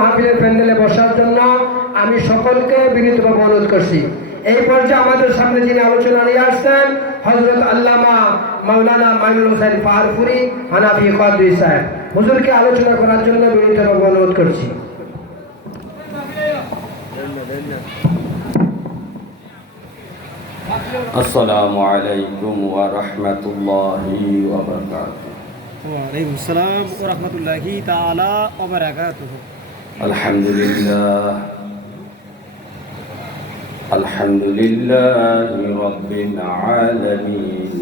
মাহফিলের প্যান্ডেলে বসার জন্য আমি সকলকে বিনীতভাবে অনুরোধ করছি। এই পর্যায়ে আমাদের সামনে যিনি আলোচনা নিয়ে আসছেন হযরত আল্লামা মাওলানা মাইনুল হোসেন পাহাড়পুরি হানাফি কাদরি সাহেব, হুজুরকে আলোচনা করার জন্য বিনীতভাবে অনুরোধ করছি। السلام عليكم ورحمة الله وبركاته. وعليكم السلام ورحمة الله تعالى وبركاته. الحمد لله رب العالمين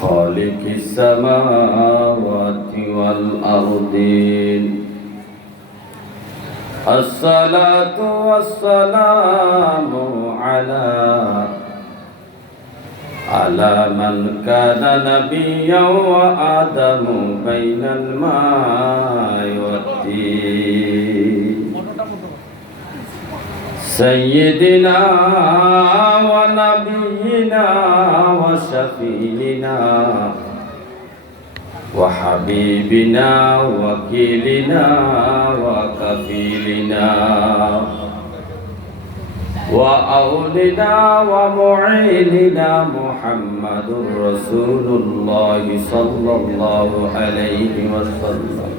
خالق السماوات والأرضين الصلاة والسلام على من كان نبيا وآدم بين الماء والطين سيدنا ونبينا وشفينا وحبيبنا وكيلنا وكفيلنا وأولنا ومعيننا محمد رسول الله صلى الله عليه وسلم.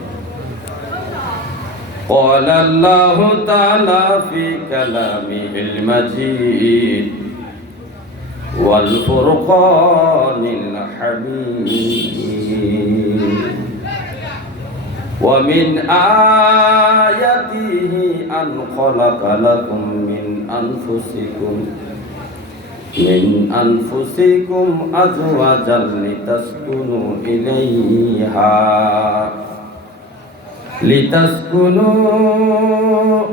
قال الله تعالى في كلامه المجيد والفرقان الحميد ومن آياته أن خلق لكم من أنفسكم أزواجا لتسكنوا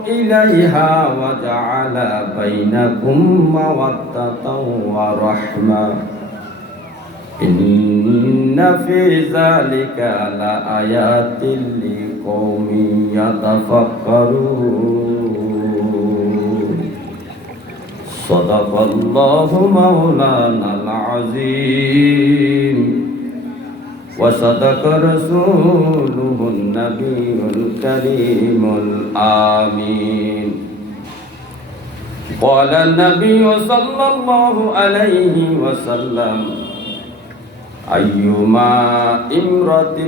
إليها وجعل بينكم مودة ورحمة إن في ذلك لآيات لقوم يتفكرون. صدق الله مولانا العظيم وصدق رسوله النبي الكريم الآمين. قال النبي صلى الله عليه وسلم أيما امرأة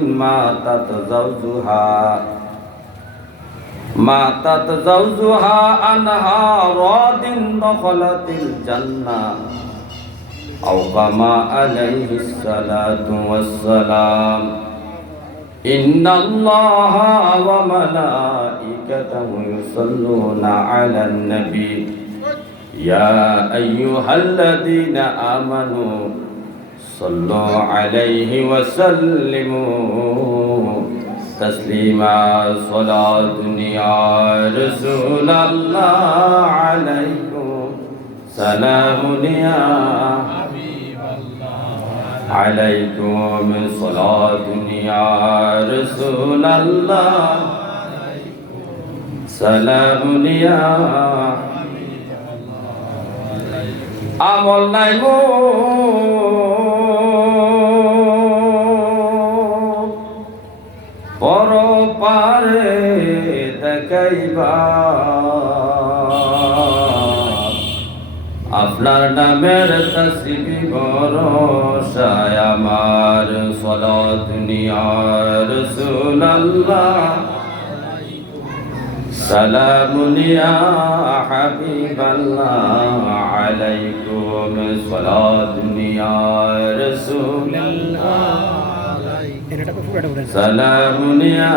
ماتت زوجها عنها راض دخلت الجنة أو كما عليه الصلاة والسلام. إن الله وملائكته يصلون على النبي يا أيها الذين آمنوا صلوا عليه وسلموا تسليما. صلاة يا رسول الله عليكم سلام يا عليكم صلاة يا رسول الله سلام يا আমল নাই পর পারে দেখাইবা আপনার নামের তসবিহ ভরসায় আমার সালাত নিয়া রাসূলুল্লাহ সালামুন ইয়া হাবিবাল্লাহ আলাইকুম সালাতুন ইয়া রাসূলুল্লাহ সালামুন ইয়া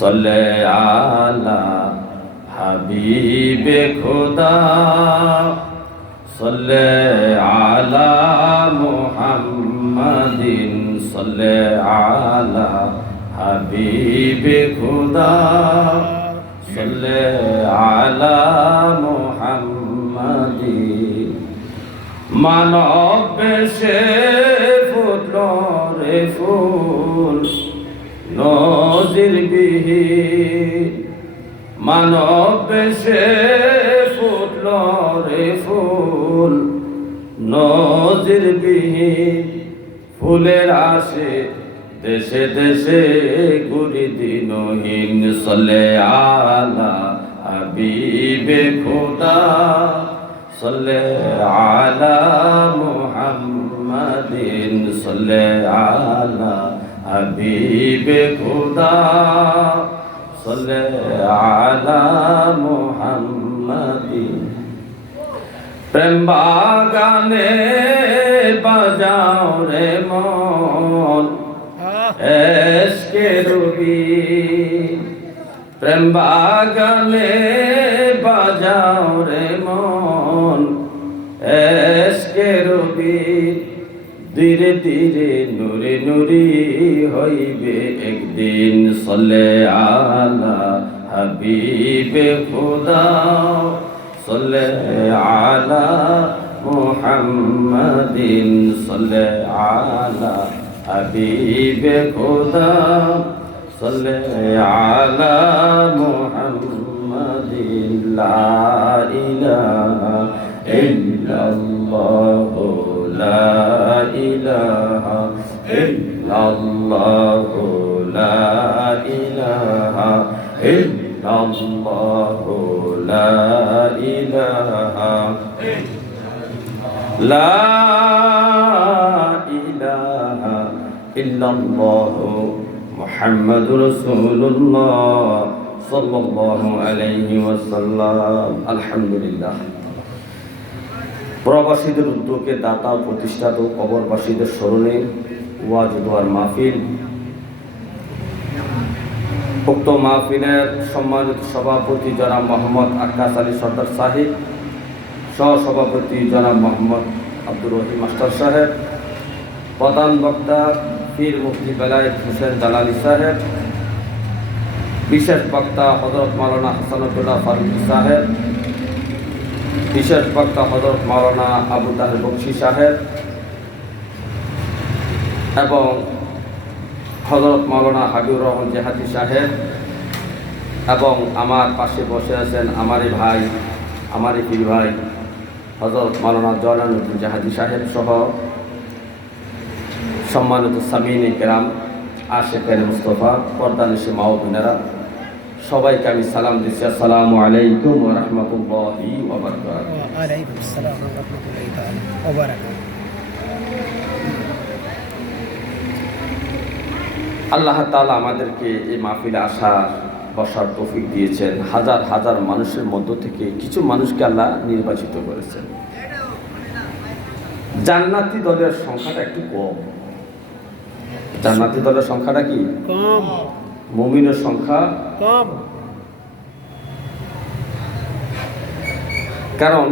সাল্লি আলা হাবিবে খুদা সাল্লি আলা মুহাম্মাদিন সাল্লি আলা হাবিবে খুদা সাল্লি আলা মুহাম্মাদিন। মানব বেশে ফুটল রে ফুল নজির বিহীন, মানব বেশে ফুটল রে ফুল নজির বিহীন। ফুলের আসে দেশে দেশে ঘুরি দিনহীন সলে আলা হাবিবে খোদা সলে আলা মুহাম্মাদিন সলে আলা হাবিবে খোদা সলে আলা মুহাম্মাদিন প্রেম বাগানে বাজাও রে মন এসকে রবি প্রেম বাগানে বাজাও রে মন এসকে রবি ধীরে ধীরে নুরি নুরি হইবে একদিন সলে আলা হাবিবে খোদা সলে আলা মুহাম্মাদিন সলে আলা হাবিবে খোদা সলে আলা মুহাম্মাদিন লা ইলাহা ইল্লাল্লাহ লা ইলাহা ইল্লাল্লাহ লা ইলাহা ইল্লাল্লাহ লা ইলাহা লা ইলাহা ইল্লাল্লাহ মুহাম্মাদুর রাসূলুল্লাহ সাল্লাল্লাহু আলাইহি ওয়াসাল্লাম। আলহামদুলিল্লাহ। প্রবাসীদের উদ্যোগে দাতা প্রতিষ্ঠাত কবরবাসীদের স্মরণে ওয়াজ দোয়ার মাহফিল। উক্ত মাহফিলের সম্মানিত সভাপতি জনাব মোহাম্মদ আক্কাস আলী সর্দার সাহেব, সহসভাপতি জনাব মোহাম্মদ আব্দুর রহিম মাস্টার সাহেব, প্রধান বক্তা পীর মুফতি বেলায়েত হোসেন জালালী সাহেব, বিশেষ বক্তা হযরত মাওলানা হাসানুল্লাহ ফারুকী সাহেব, বিশেষ বক্তা হযরত মাওলানা আবু তাহের বকশী সাহেব এবং হযরত মাওলানা হাবিবুর রহমান জেহাদি সাহেব এবং আমার পাশে বসে আছেন আমারই ভাই, আমারই পীর ভাই হযরত মাওলানা জয়নালউদ্দিন জাহাদি সাহেব সহ সম্মানিত সামিনে কেরাম, আশিকান মুস্তাফা, পর্দানিশি মা ও বোনেরা, সবাইকে আমি সালাম দিচ্ছি। আসসালামু আলাইকুম ওয়া রাহমাতুল্লাহি ওয়া বারাকাতুহু। ওয়া আলাইকুম আসসালাম ওয়া রাহমাতুল্লাহি তাআলা ওয়া বারাকাতুহু। আল্লাহ তাআলা আমাদেরকে এই মাহফিলে আসার বসার তৌফিক দিয়েছেন। হাজার হাজার মানুষের মধ্য থেকে কিছু মানুষকে আল্লাহ নির্বাচিত করেছেন। জান্নাতি দলের সংখ্যাটা একটু কম। জান্নাতি দলের সংখ্যাটা কি কম? মুমিনের সংখ্যা কম। কারণ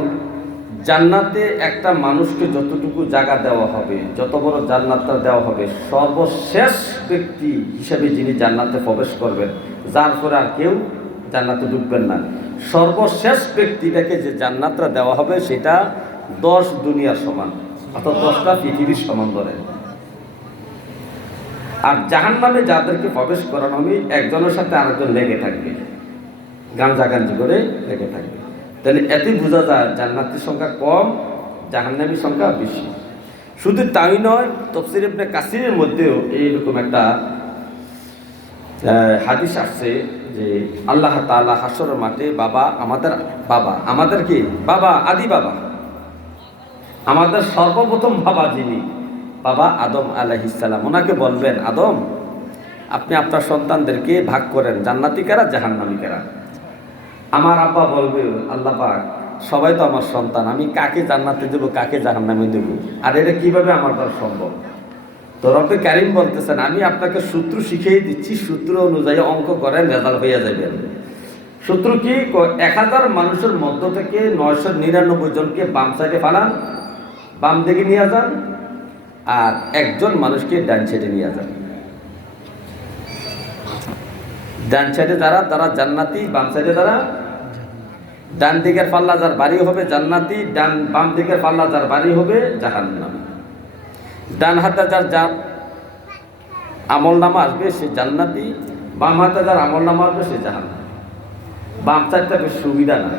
জান্নাতে একটা মানুষকে যতটুকু জায়গা দেওয়া হবে, যত বড় জান্নাতটা দেওয়া হবে, সর্বশেষ ব্যক্তি হিসেবে যিনি জান্নাতে প্রবেশ করবেন, যার পরে আর কেউ জান্নাতে ঢুকবেন না, সর্বশেষ ব্যক্তিটাকে যে জান্নাতটা দেওয়া হবে সেটা 10 দুনিয়ার সমান, অর্থাৎ 10টা পৃথিবীর সমান ধরে। আর জাহান্নামে যাদেরকে প্রবেশ করানো হবে একজনের সাথে আরেকজন লেগে থাকবে, গাঞ্জাগাঞ্জি করে লেগে থাকবে। তাহলে এতে বোঝা যায় জান্নাতের সংখ্যা কম, জাহান্নামীর সংখ্যা বেশি। শুধু তাই নয়, তাফসীর ইবনে কাসিরের মধ্যেও এইরকম একটা হাদিস আসছে যে আল্লাহ তাআলা হাসরের মাঠে আমাদের কি বাবা, আদি বাবা, আমাদের সর্বপ্রথম বাবা যিনি, বাবা আদম আলাইহিস সালাম, ওনাকে বলবেন, আদম আপনি আপনার সন্তানদেরকে ভাগ করেন, জান্নাতি কারা জাহান্নামী কারা। আমার আব্বা বলবে, আল্লাহ পাক সবাই তো আমার সন্তান, আমি কাকে জান্নাতে দেবো কাকে জাহান্নামে দেবো, আর এটা কিভাবে আমার দ্বারা সম্ভব। তো রব্বে কারীম বলতেছেন, আমি আপনাকে সূত্র শিখিয়ে দিচ্ছি, সূত্র অনুযায়ী অঙ্ক করেন, রেজাল্ট হয়ে যাবে। সূত্র কি? 1000 মানুষের মধ্য থেকে 999 জনকে বাম সাইডে ফালান, বাম দিকে নিয়ে যান, আর একজন মানুষকে ডান সাইডে নিয়ে যান। ডান সাইডে যারা, তারা জান্নাতি, বাম সাইডে যারা, ডান দিকের পাল্লা যার বাড়ি হবে জান্নাতি, বাম দিকের পাল্লা যার বাড়ি হবে জাহান্নামী। ডান হাতে যার আমল নামা আসবে সে জান্নাতি, বাম হাতে যার আমল নামা আসবে সে জাহান্নামী। বাম সাইডটা বেশ সুবিধা না,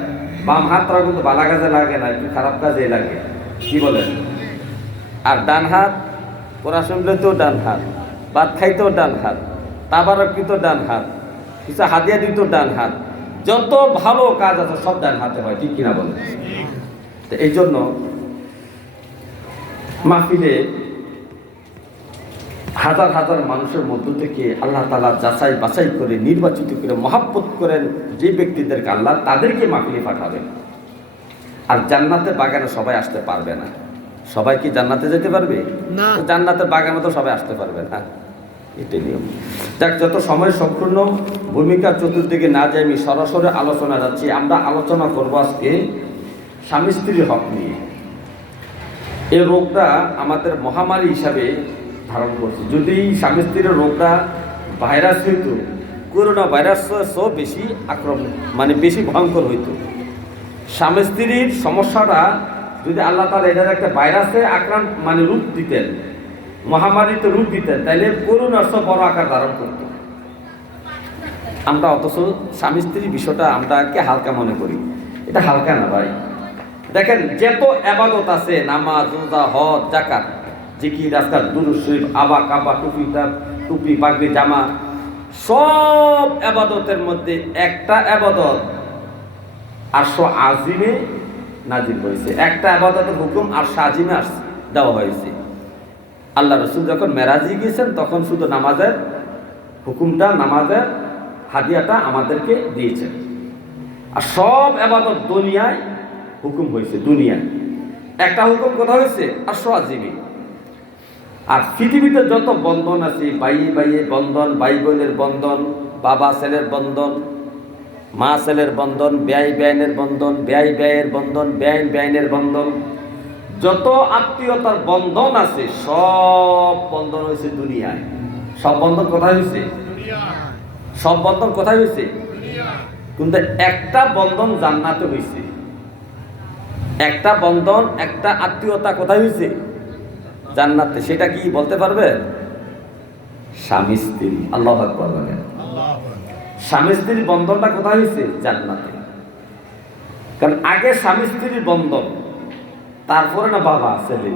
বাম হাতটা কিন্তু ভালো কাজে লাগে না, একটু খারাপ কাজে লাগে, কি বলেন? আর ডান হাত পড়া শুনলে তো ডান হাত, ভাত খাইতেও ডান হাত, তাবারকিত ডান হাত, কিছু হাদিয়া দিত ডান হাত, যত ভালো কাজ আছে সব ডান হাতে হয়, ঠিক কিনা বলে? তো এই জন্য মাহফিলে হাজার হাজার মানুষের মধ্য থেকে আল্লাহ তাআলা যাচাই বাছাই করে নির্বাচিত করে মহাব্বত করেন যে ব্যক্তিদেরকে আল্লাহ, তাদেরকে মাহফিলে পাঠাবেন। আর জান্নাতের বাগানে সবাই আসতে পারবে না। সবাই কি জান্নাতে যেতে পারবে না। তো জান্নাতের বাগানে তো সবাই আসতে পারবে না, এটাই নিয়ম। যাক, যত সময় সম্পূর্ণ ভূমিকার চতুর্দিকে না যাই, আমি সরাসরি আলোচনা যাচ্ছি। আমরা আলোচনা করবো আজকে স্বামী স্ত্রীর হক নিয়ে। এই রোগটা আমাদের মহামারী হিসাবে ধারণ করছে। যদি স্বামী স্ত্রীর রোগটা ভাইরাস হইতো, করোনা ভাইরাস বেশি আক্রমণ, মানে বেশি ভয়ঙ্কর হইতো। স্বামী স্ত্রীর সমস্যাটা যদি আল্লাহ তাআলা এটার একটা ভাইরাসে আক্রান্ত মানে রূপ দিতেন, মহামারীতে রূপ দিতেন, তাইলে করোনার সব বড় আকার ধারণ করত। আমরা অথচ স্বামী স্ত্রীর বিষয়টা আমরা কে হালকা মনে করি। এটা হালকা না ভাই। দেখেন, যত আবাদত আছে, নামাজ, রোজা, হজ, যাকাত, জিকির, আজকার, দুরূদ শরীফ, আবা কাবা, টুপি পাগড়ি, জামা, সব আবাদতের মধ্যে একটা আবাদত আরশে আজিমে নাজিল হয়েছে। একটা আবাদতের হুকুম আরশে আজিমে দেওয়া হয়েছে। আল্লাহ রাসূল যখন মেরাজে গিয়েছেন তখন শুধু নামাজের হুকুমটা, নামাজের হাদিয়াটা আমাদেরকে দিয়েছেন। আর সব আবাদত দুনিয়ায় হুকুম হয়েছে। দুনিয়ায় একটা হুকুম কোথাও হয়েছে আরশে আজিমে। আর পৃথিবীতে যত বন্ধন আছে, ভাইয়ে বন্ধন, ভাই বোনের বন্ধন, বাবা ছেলের বন্ধন, মা ছেলের বন্ধন, বেআইনের বন্ধন, বেআইয়ের বন্ধন, বেআইনের বন্ধন, যত আত্মীয়তার বন্ধন আছে সব বন্ধন হয়েছে দুনিয়ায়। সব বন্ধন কোথায় হয়েছে? সব বন্ধন কোথায় হয়েছে? কিন্তু একটা বন্ধন জান্নাতে হয়েছে। একটা বন্ধন, একটা আত্মীয়তা কোথায় হয়েছে? জান্নাতে। সেটা কি বলতে পারবে? স্বামী স্ত্রী। আল্লাহু আকবার বলেন। স্বামী স্ত্রীর বন্ধনটা কোথায় হয়েছে? জান্নাতে। কারণ আগে স্বামী স্ত্রীর বন্ধন, তারপরে না বাবা ছেলে,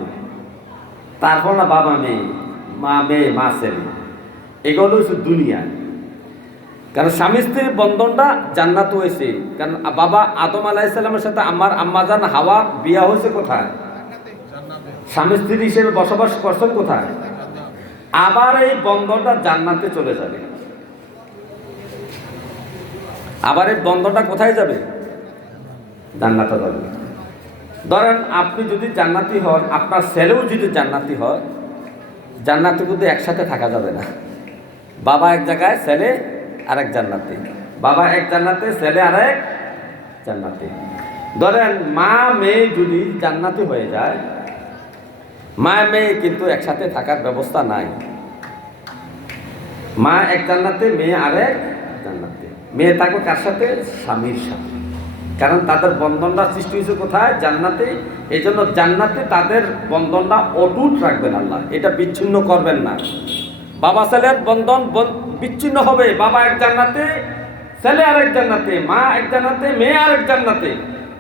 তারপর না বাবা মেয়ে, মা ছেলে, এগুলো হচ্ছে দুনিয়া। কারণ স্বামী স্ত্রীর বন্ধনটা জান্নাত হয়েছে। কারণ বাবা আদম আলাইহিস সালামের সাথে আমার আম্মাজান হাওয়া বিয়া হয়েছে কোথায়? স্বামী স্ত্রী হিসেবে বসবাস করছেন কোথায়? আবার এই বন্ধনটা জান্নাতে চলে যাবে। আবার এই বন্ধনটা কোথায় যাবে? জান্নাতে যাবে। ধরেন আপনি যদি জান্নাতি হন, আপনার ছেলেও যদি জান্নাতি হয়, জান্নাতে কিন্তু একসাথে থাকা যাবে না। বাবা এক জায়গায়, ছেলে আরেক জান্নাতে, বাবা এক জান্নাতে, ছেলে আরেক জান্নাতে। ধরেন মা মেয়ে যদি জান্নাতি হয়ে যায়, মা মেয়ে কিন্তু একসাথে থাকার ব্যবস্থা নাই। মা এক জান্নাতে, মেয়ে আরেক জান্নাতে। মেয়ে থাকবে কার সাথে? স্বামীর সাথে। কারণ তাদের বন্ধনটা সৃষ্টি হয়েছে কোথায়? জান্নাতে। এই জন্য জান্নাতে তাদের বন্ধনটা অটুট রাখবেন আল্লাহ, এটা বিচ্ছিন্ন করবেন না। বাবা ছেলের বন্ধন বিচ্ছিন্ন হবে। বাবা এক জান্নাতে, ছেলে আরেক জান্নাতে, মা এক জান্নাতে, মেয়ে আরেক জান্নাতে।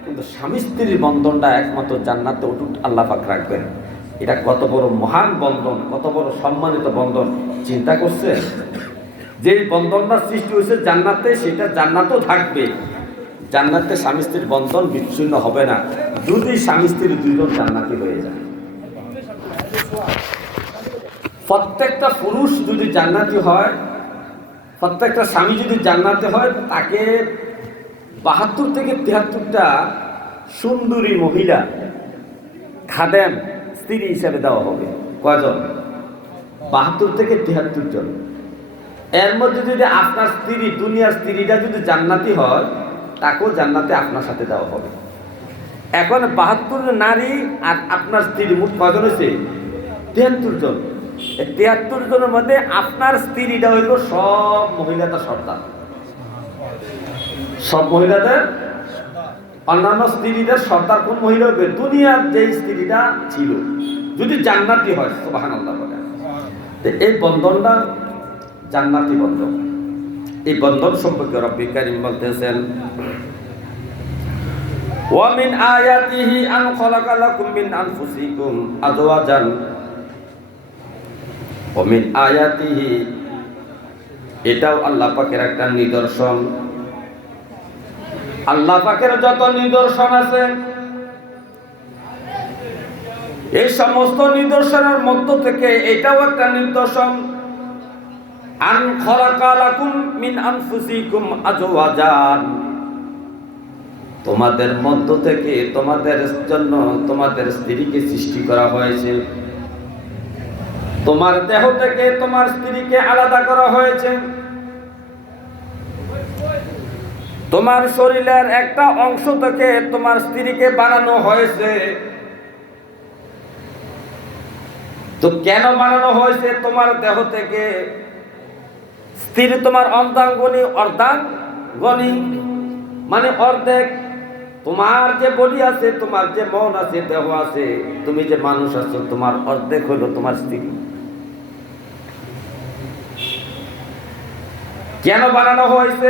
কিন্তু স্বামী স্ত্রীর বন্ধনটা একমাত্র জান্নাতে অটুট আল্লাহ পাক রাখবেন। এটা কত বড় মহান বন্ধন, কত বড় সম্মানিত বন্ধন, চিন্তা করছেন? যে বন্ধনটা সৃষ্টি হয়েছে জান্নাতে, সেটা জান্নাতেও থাকবে। জান্নাতে স্বামী স্ত্রীর বন্ধন বিচ্ছিন্ন হবে না যদি স্বামী স্ত্রী দুইজন জান্নাতি হয়ে যায়। প্রত্যেকটা পুরুষ যদি জান্নাতি হয়, প্রত্যেকটা স্বামী যদি জান্নাতি হয়, তাকে ৭২ থেকে ৭৩টা সুন্দরী মহিলা খাদেম স্ত্রী হিসেবে দেওয়া হবে। কয়জন? ৭২ থেকে ৭৩ জন। এর মধ্যে যদি আপনার স্ত্রী, দুনিয়ার স্ত্রীটা যদি জান্নাতি হয়, তাকেও জান্নাতে আপনার সাথে দেওয়া হবে। এখন ৭২ নারী আর আপনার স্ত্রী মোট কয়জন হয়েছে? ৭৩ জন। এই ৭৩ জনের মধ্যে আপনার স্ত্রীটা হইল সব মহিলাদের সর্দার, সব মহিলাদের, অন্যান্য স্ত্রীদের সর্দার কোন মহিলা হবে? দুনিয়ার যে স্ত্রীটা ছিল, যদি জান্নাতি হয়। সুবহানাল্লাহ বলেন। এই বন্ধনটা জান্নাতি বন্ধন। এই বন্ধন সম্পর্কে রব্বুল কারীম বলতেছেন, ওয়া মিন আয়াতিহি আন খালাকা লাকুম মিন আনফুসিকুম আজওয়াজান ওমিন আয়াতিহি, এটাও আল্লাহ পাকের একটা নিদর্শন। আল্লাহ পাকের যত নিদর্শন আছে, এই সমস্ত নিদর্শনের মধ্য থেকে এটাও একটা নিদর্শন। আন খালাকা লাকুম মিন আনফুসিকুম আজওয়াজান, তোমাদের মধ্য থেকে তোমাদের জন্য তোমাদের স্ত্রীকে সৃষ্টি করা হয়েছে। তোমার দেহ থেকে তোমার স্ত্রীকে আলাদা করা হয়েছে। তোমার শরীরের একটা অংশ থেকে তোমার স্ত্রীকে বানানো হয়েছে। তো কেন বানানো হয়েছে? তোমার দেহ থেকে স্ত্রী তোমার অর্ধাঙ্গনী মানে অর্ধেক। তোমার যে বডি আছে, তোমার যে মন আছে, দেহ আছে, তুমি যে মানুষ আছো, তোমার অর্ধেক হলো তোমার স্ত্রী। কেন বানানো হয়েছে?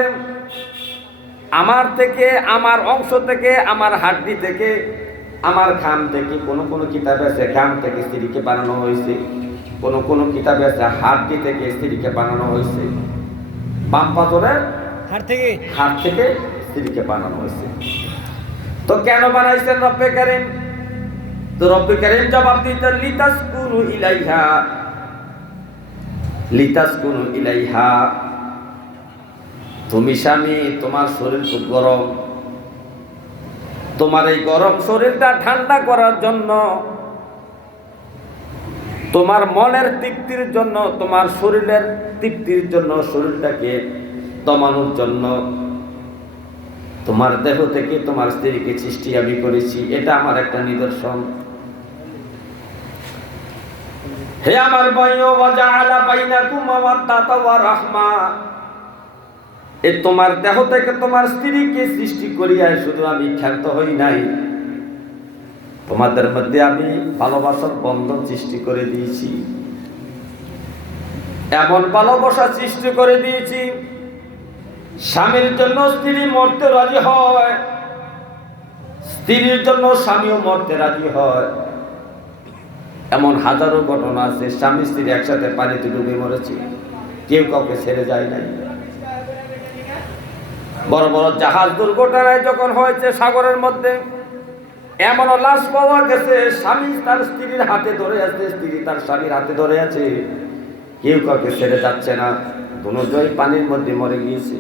আমার থেকে, আমার অংশ থেকে, আমার হাড্ডি থেকে, আমার ঘাম থেকে, কোন কোন কিতাবে আছে ঘাম থেকে স্ত্রীকে বানানো হয়েছে, কোন কোন কিতাবে আছে হাড্ডি থেকে স্ত্রীকে বানানো হয়েছে, বাম পাথরের হাড় থেকে স্ত্রীকে বানানো হয়েছে। তো কেন বানাইছেন রব্বে কারীম? তো রব্বে কারীম জবাব দিতেন, লিতাসকুনু ইলাইহা। তুমি স্বামী, তোমার শরীর খুব গরম, তোমার এই গরম শরীরটা ঠান্ডা করার জন্য, তোমার মনের তৃপ্তির জন্য, তোমার শরীরের তৃপ্তির জন্য, শরীরটাকে দমানোর জন্য তোমার দেহ থেকে তোমার স্ত্রীকে সৃষ্টি আমি করেছি। এটা আমার একটা নিদর্শন। হে আমার ভাইও, ওয়াজআলা বাইনাকুম মাওয়াদ্দাতা ওয়া রাহমা, এ তোমার দেহ থেকে তোমার স্ত্রীকে সৃষ্টি করিয়া শুধু আমি ক্ষান্ত হই নাই, তোমাদের মধ্যে আমি ভালোবাসার বন্ধন সৃষ্টি করে দিয়েছি। এমন ভালোবাসা সৃষ্টি করে দিয়েছি, স্বামীর জন্য স্ত্রী মরতে রাজি হয়, স্ত্রীর জন্য স্বামীও মরতে রাজি হয়। এমন হাজারো ঘটনা আছে, স্বামী স্ত্রী একসাথে পানিতে ডুবে মরেছে, কেউ কাউকে ছেড়ে যায় নাই। বড় বড় জাহাজ দুর্ঘটনায় যখন হয়েছে সাগরের মধ্যে, এমন লাশ পাওয়া গেছে, স্বামী তার স্ত্রীর হাতে ধরে আছে, স্ত্রী তার স্বামীর হাতে ধরে আছে, কেউ কাউকে ছেড়ে যাচ্ছে না, দুজনেই পানির মধ্যে মরে গিয়েছে।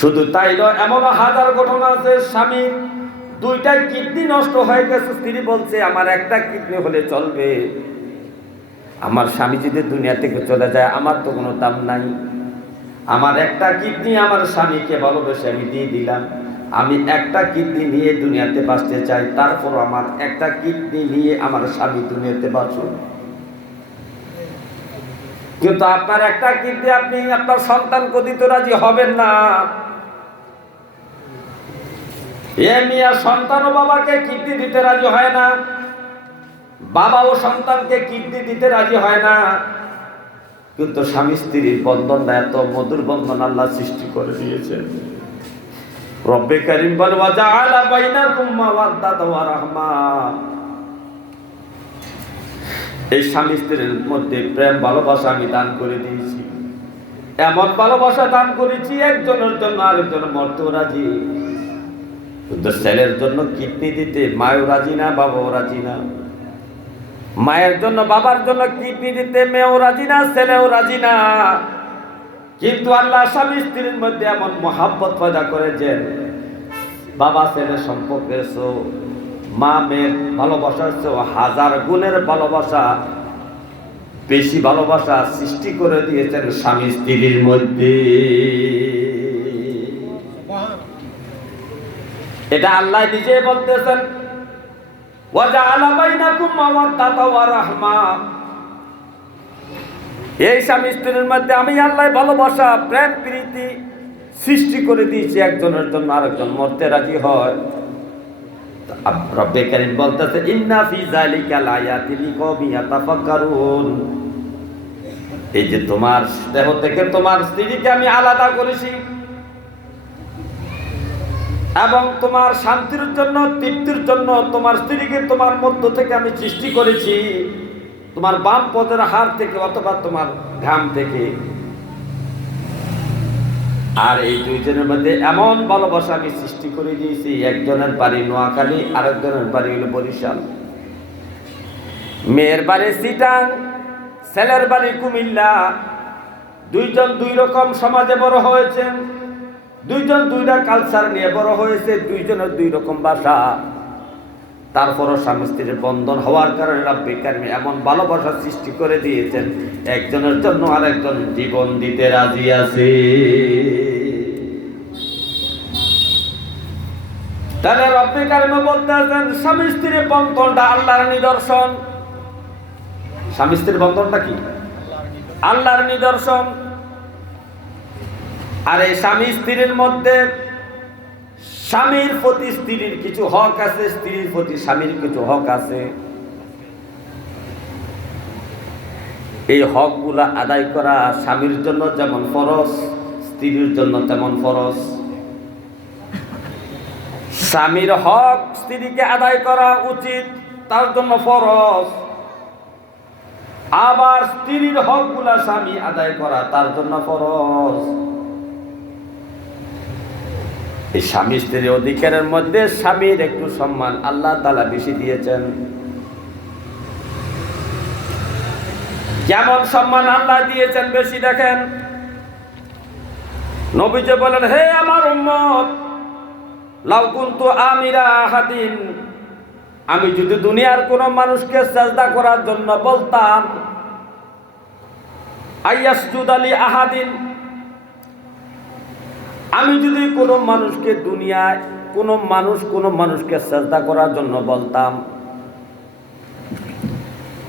শুধু তাই নয়, এমন হাজার ঘটনা আছে, স্বামীর দুইটাই কিডনি নষ্ট হয়ে গেছে, স্ত্রী বলছে আমার একটা কিডনি হলে চলবে, আমার স্বামী যদি দুনিয়া থেকে চলে যায় আমার তো কোনো দাম নাই, আমার একটা কিডনি আমার স্বামীকে ভালোবেসে আমি দিয়ে দিলাম, আমি একটা কিডনি নিয়ে দুনিয়াতে বাঁচতে চাই, তারপর আমার একটা কিডনি নিয়ে আমার স্বামী দুনিয়াতে বাঁচুন। কিন্তু আপনার একটা কিডনি আপনি আপনার সন্তানকে দিতে রাজি হবেন না। এ মিয়া, সন্তানও বাবাকে কিডনি দিতে রাজি হয় না, বাবাও সন্তানকে কিডনি দিতে রাজি হয় না। কিন্তু স্বামী স্ত্রীর বন্ধনটা এত মধুর বন্ধন আল্লাহ সৃষ্টি করে দিয়েছেন। রব্বে কারীম বলে, ওয়াজআলা বাইনাকুম মাওয়াদ্দাতা ওয়া রাহমা, এই স্বামী স্ত্রীর মধ্যে প্রেম ভালোবাসা আমি দান করে দিয়েছি। এমন ভালোবাসা দান করেছি, একজনের জন্য আরেকজন মরতেও রাজি। কিন্তু ছেলের জন্য কিডনি দিতে মায়ও রাজি না, বাবাও রাজি না। মায়ের জন্য বাবার জন্য কিডনি দিতে মেয়েও রাজি না, ছেলেও রাজি না। কিন্তু আল্লাহ স্বামী স্ত্রীর মধ্যে এমন মহাব্বত পয়দা করেছেন, বাবা ছেলের সম্পর্কের চেয়েও, মা মেয়ের ভালোবাসার চেয়েও হাজার গুণের ভালোবাসা, বেশি ভালোবাসা সৃষ্টি করে দিয়েছেন স্বামী স্ত্রীর মধ্যে। এটা আল্লাহ নিজে বলতেছেন, ওয়াজআলা বাইনাকুম মাওয়াদ্দাতা ওয়া রাহমা, এই স্বামী স্ত্রীর মধ্যে আমি আল্লাহ ভালোবাসা, প্রেম প্রীতি সৃষ্টি করে দিয়েছি, একজনের জন্য আরেকজন মরতে রাজি হয়। রব্বে কারীম বলতেছে, ইন্না ফি যালিকা লায়াতিন লিকাওমিন ইয়াতাফাক্কারুন, এই যে তোমার দেহ থেকে তোমার স্ত্রীকে আমি আলাদা করেছি এবং তোমার শান্তির জন্য, তৃপ্তির জন্য তোমার স্ত্রীকে তোমার মধ্য থেকে আমি সৃষ্টি করেছি, তোমার বাম পদের হাড় থেকে অথবা তোমার ঘাম থেকে। আর এই দুইজনের মধ্যে এমন ভালোবাসা আমি সৃষ্টি করে দিয়েছি, একজনের বাড়ি নোয়াখালী, আরেকজনের বাড়ি হলো বরিশাল। মেয়ের বাড়ি চিটাং, ছেলের বাড়ি কুমিল্লা। দুইজন দুই রকম সমাজে বড় হয়েছেন, দুইজন দুইটা কালচার নিয়ে বড় হয়েছে, দুইজনের দুই রকম ভাষা। তারপরও স্বামী স্ত্রীর বন্ধন হওয়ার কারণে রব্বুল কারীম এমন ভালোবাসা সৃষ্টি করে দিয়েছেন, একজনের জন্য আরেকজন জীবন দিতে রাজি আছে। তাহলে রব্বুল কারীম বলতে আছেন স্বামী স্ত্রীর বন্ধনটা আল্লাহর নিদর্শন। স্বামী স্ত্রীর বন্ধনটা কি? আল্লাহর নিদর্শন। আর এই স্বামী স্ত্রীর মধ্যে স্বামীর প্রতি স্ত্রীর কিছু হক আছে, স্ত্রীর প্রতি স্বামীর কিছু হক আছে। এই হকগুলা আদায় করা স্বামীর জন্য যেমন ফরজ, স্ত্রীর জন্য তেমন ফরজ। স্বামীর হক স্ত্রীকে আদায় করা উচিত, তার জন্য ফরজ। আবার স্ত্রীর হকগুলা স্বামী আদায় করা তার জন্য ফরজ। এই স্বামী স্ত্রীর অধিকারের মধ্যে স্বামীর একটু সম্মান আল্লাহ তাআলা বেশি দিয়েছেন। কেমন সম্মান আল্লাহ দিয়েছেন বেশি দেখেন। নবীজি বলেন, হে আমার উম্মত, লাউ কুনতু আমিরা আহাদিন, আমি যদি দুনিয়ার কোন মানুষকে সিজদা করার জন্য বলতাম, আইয়াসজুদ আলি আহাদিন, আমি যদি কোনো মানুষকে দুনিয়ায় কোনো মানুষকে সিজদা করার জন্য বলতাম,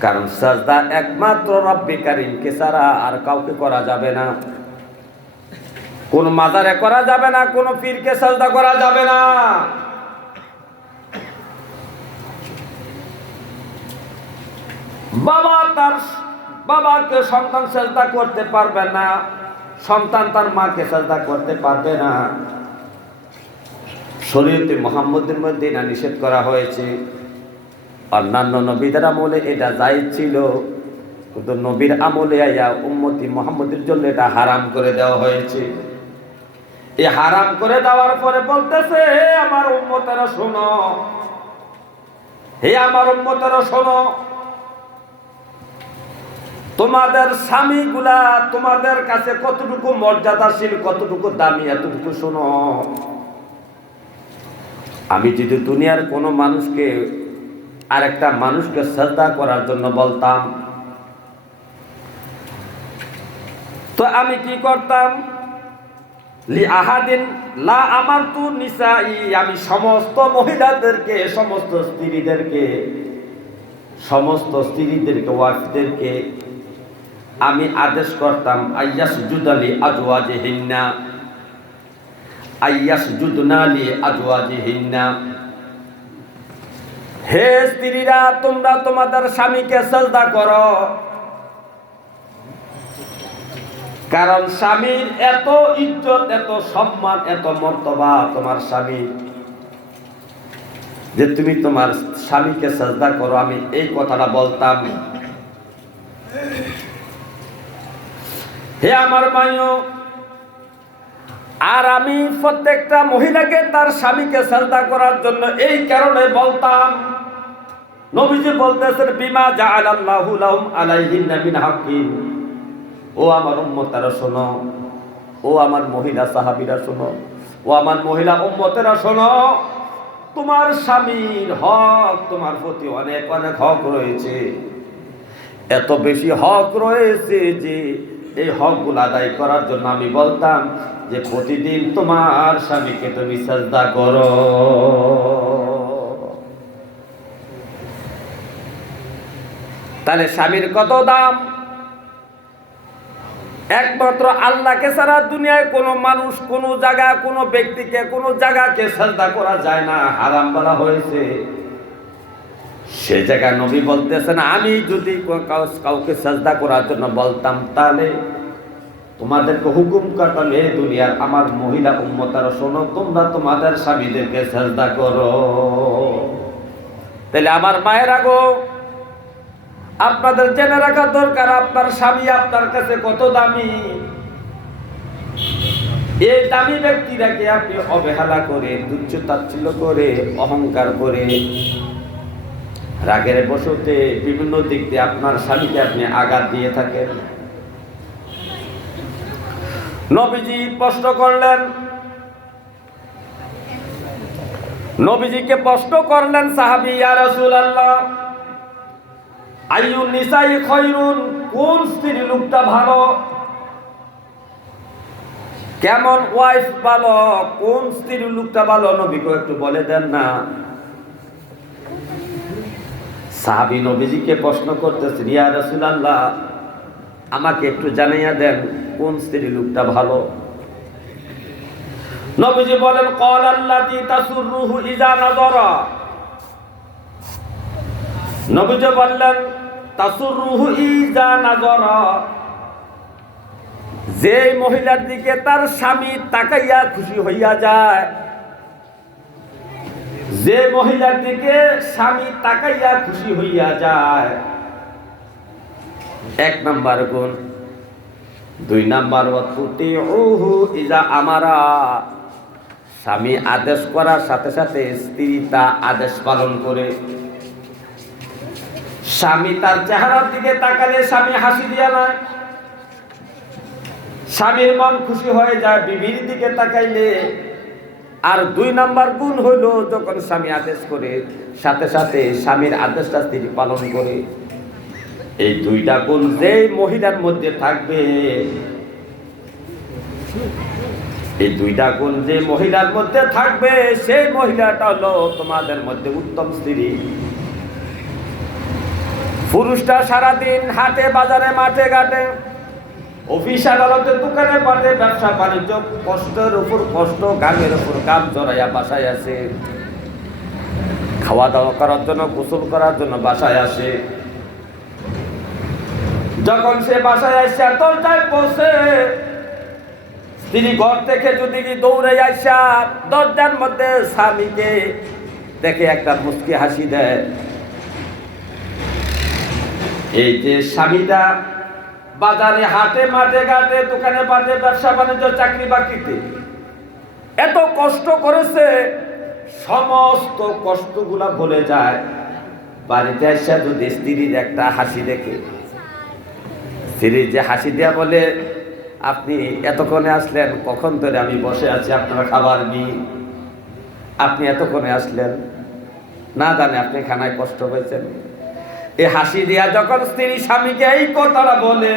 কারণ সিজদা একমাত্র রব্বুল কারীমকে ছাড়া আর কাউকে করা যাবে না। কোন মাজারে করা যাবে না, কোন পীরকে সিজদা করা যাবে না। বাবা তার বাবাকে সন্তান সিজদা করতে পারবে না, সন্তান তার মাকে সিজদা করতে পারবে না। শরীয়তে মুহাম্মদের মধ্যে এটা নিষেধ করা হয়েছে। অন্যান্য নবীদের আমলে এটা জায়েজ ছিল, কিন্তু নবীর আমলে আয়া উম্মতি মুহাম্মদের জন্য এটা হারাম করে দেওয়া হয়েছে। এই হারাম করে দেওয়ার পরে বলতেছে, হে আমার উম্মতেরা শোনো, হে আমার উম্মতেরা শোনো, তোমাদের স্বামীগুলা তোমাদের কাছে কতটুকু মর্যাদাশীল, কতটুকু দামি, এতটুকু শোনো। আমি যদি দুনিয়ার কোনো মানুষকে আরেকটা মানুষকে সিজদা করার জন্য বলতাম, তো আমি কি করতাম? লি আহাদিন লা আমারতু নিসাই, আমি সমস্ত মহিলাদেরকে, সমস্ত স্ত্রীদেরকে, ওয়াইফদেরকে আমি আদেশ করতাম, আইয়াসজুদা লি আজওয়াজিহিন্না, আইয়াসজুদনা লি আজওয়াজিহিন্না, হে স্ত্রীরা তোমরা তোমাদের স্বামীকে সিজদা করো। কারণ স্বামীর এত ইজ্জত, এত সম্মান, এত মর্তবা তোমার স্বামী, যে তুমি তোমার স্বামীকে সিজদা করো। আমি এই কথাটা বলতাম। হে আমার ভাইও, আর আমি প্রত্যেকটা মহিলাকে তার স্বামীকে সিজদা করার জন্য এই কারণে বলতাম। নবীজি বলতেছেন, বিমা জাআলাল্লাহু লাহুম আলাইহিন্না মিন হাক্কিন। ও আমার উম্মতেরা শোনো, ও আমার মহিলা সাহাবীরা শোনো, ও আমার মহিলা উম্মতেরা শোনো, তোমার স্বামীর হক তোমার প্রতি অনেক অনেক হক রয়েছে। এত বেশি হক রয়েছে যে এই হকগুলো আদায় করার জন্য আমি বলতাম যে প্রতিদিন তোমার স্বামীকে তুমি সিজদা করো। তাহলে স্বামীর কত দাম? একমাত্র আল্লাহকে ছাড়া দুনিয়ায় কোনো মানুষ, কোনো জায়গা, কোনো ব্যক্তিকে, কোনো জায়গাকে সিজদা করা যায় না, হারাম বলা হয়েছে। সে জায়গায় নবী বলতেছেন, আমি যদি কাউকে সিজদা করার জন্য বলতাম, তাহলে তোমাদেরকে হুকুম করতাম, হে দুনিয়ার আমার মহিলা উম্মতারা শোনো, তোমরা তোমাদের স্বামীদেরকে সিজদা করো। তাহলে আমার মায়েরা গো, আপনাদের জেনে রাখা দরকার আপনার স্বামী আপনার কাছে কত দামি। এই দামি ব্যক্তিটাকে আপনি অবহেলা করে, তুচ্ছ তাচ্ছিল্য করে, অহংকার করে, রাগের বশতে বিভিন্ন দিক দিয়ে আপনার স্বামীকে আপনি আঘাত দিয়ে থাকেন। নবীজি প্রশ্ন করলেন, নবীজিকে প্রশ্ন করলেন সাহাবী, ইয়া রাসূলুল্লাহ আইয়ুন নিসাই খায়রুন, কোন স্ত্রী লোকটা ভালো, কেমন ওয়াইফ ভালো, কোন স্ত্রী লোকটা ভালো, নবীকে একটু বলে দেন না। সাহাবী নবীজিকে প্রশ্ন করতেছে, ইয়া রাসূলুল্লাহ আমাকে একটু জানাইয়া দেন কোন স্ত্রী লোকটা ভালো। নবীজি বলেন, ক্বালাল্লাতী তাসুররুহু ইযা নাযারা। নবীজি বললেন, তাসুররুহু ইযা নাযারা, যে মহিলার দিকে তার স্বামী তাকাইয়া খুশি হইয়া যায়, যে মহিলার দিকে স্বামী তাকাইয়া খুশি হইয়া যায়, এক নাম্বার গুণ। দুই নাম্বার, ওয়াতুতিউহু ইযা আমারা, স্বামী আদেশ করার সাথে সাথে স্ত্রী তা আদেশ পালন করে। স্বামী তার চেহারার দিকে তাকালে স্বামী হাসি দিয়া নয়, স্বামীর মন খুশি হয়ে যায় বিবির দিকে তাকাইলে। আর দুই নাম্বার গুণ হইল, যখন স্বামী আদেশ করে সাথে সাথে স্বামীর আদেশটা স্ত্রী পালন করে। এই দুইটা গুণ যে মহিলার মধ্যে থাকবে, এই দুইটা গুণ যে মহিলার মধ্যে থাকবে, সেই মহিলাটা হলো তোমাদের মধ্যে উত্তম স্ত্রী। পুরুষটা সারাদিন হাটে বাজারে মাঠে ঘাটে, অফিস আদালতে দোকানে পাটে, ব্যবসা বাণিজ্য, কষ্টের উপর কষ্ট, গামের উপর গাম জড়াইয়া বাসায় আসে, খাওয়া দাওয়া করার জন্য, গোসল করার জন্য বাসায় আসে। যখন সে বাসায় আসে দরজায় পৌঁছে, স্ত্রী ঘর থেকে যদি দৌড়ে আসা দরজার মধ্যে স্বামীকে দেখে একটা মুচকি হাসি দেয়। এই যে স্বামীটা বাজারে হাটে মাঠে ঘাটে দোকানে পাটে ব্যবসা বাণিজ্য চাকরি বাকরিতে এত কষ্ট করেছে, সমস্ত কষ্টগুলা ভুলে যায় বাড়িতে এসে যদি স্ত্রীর একটা হাসি দেখে। স্ত্রী যে হাসি দেয়া বলে, আপনি এতক্ষণে আসলেন, কখন ধরে আমি বসে আছি আপনার খাবার নিয়ে, আপনি এতক্ষণে আসলেন, না জানে আপনি খানায় কষ্ট হয়েছেন। এই হাসি দিয়া যখন স্ত্রী স্বামীকে এই কথাটা বলে,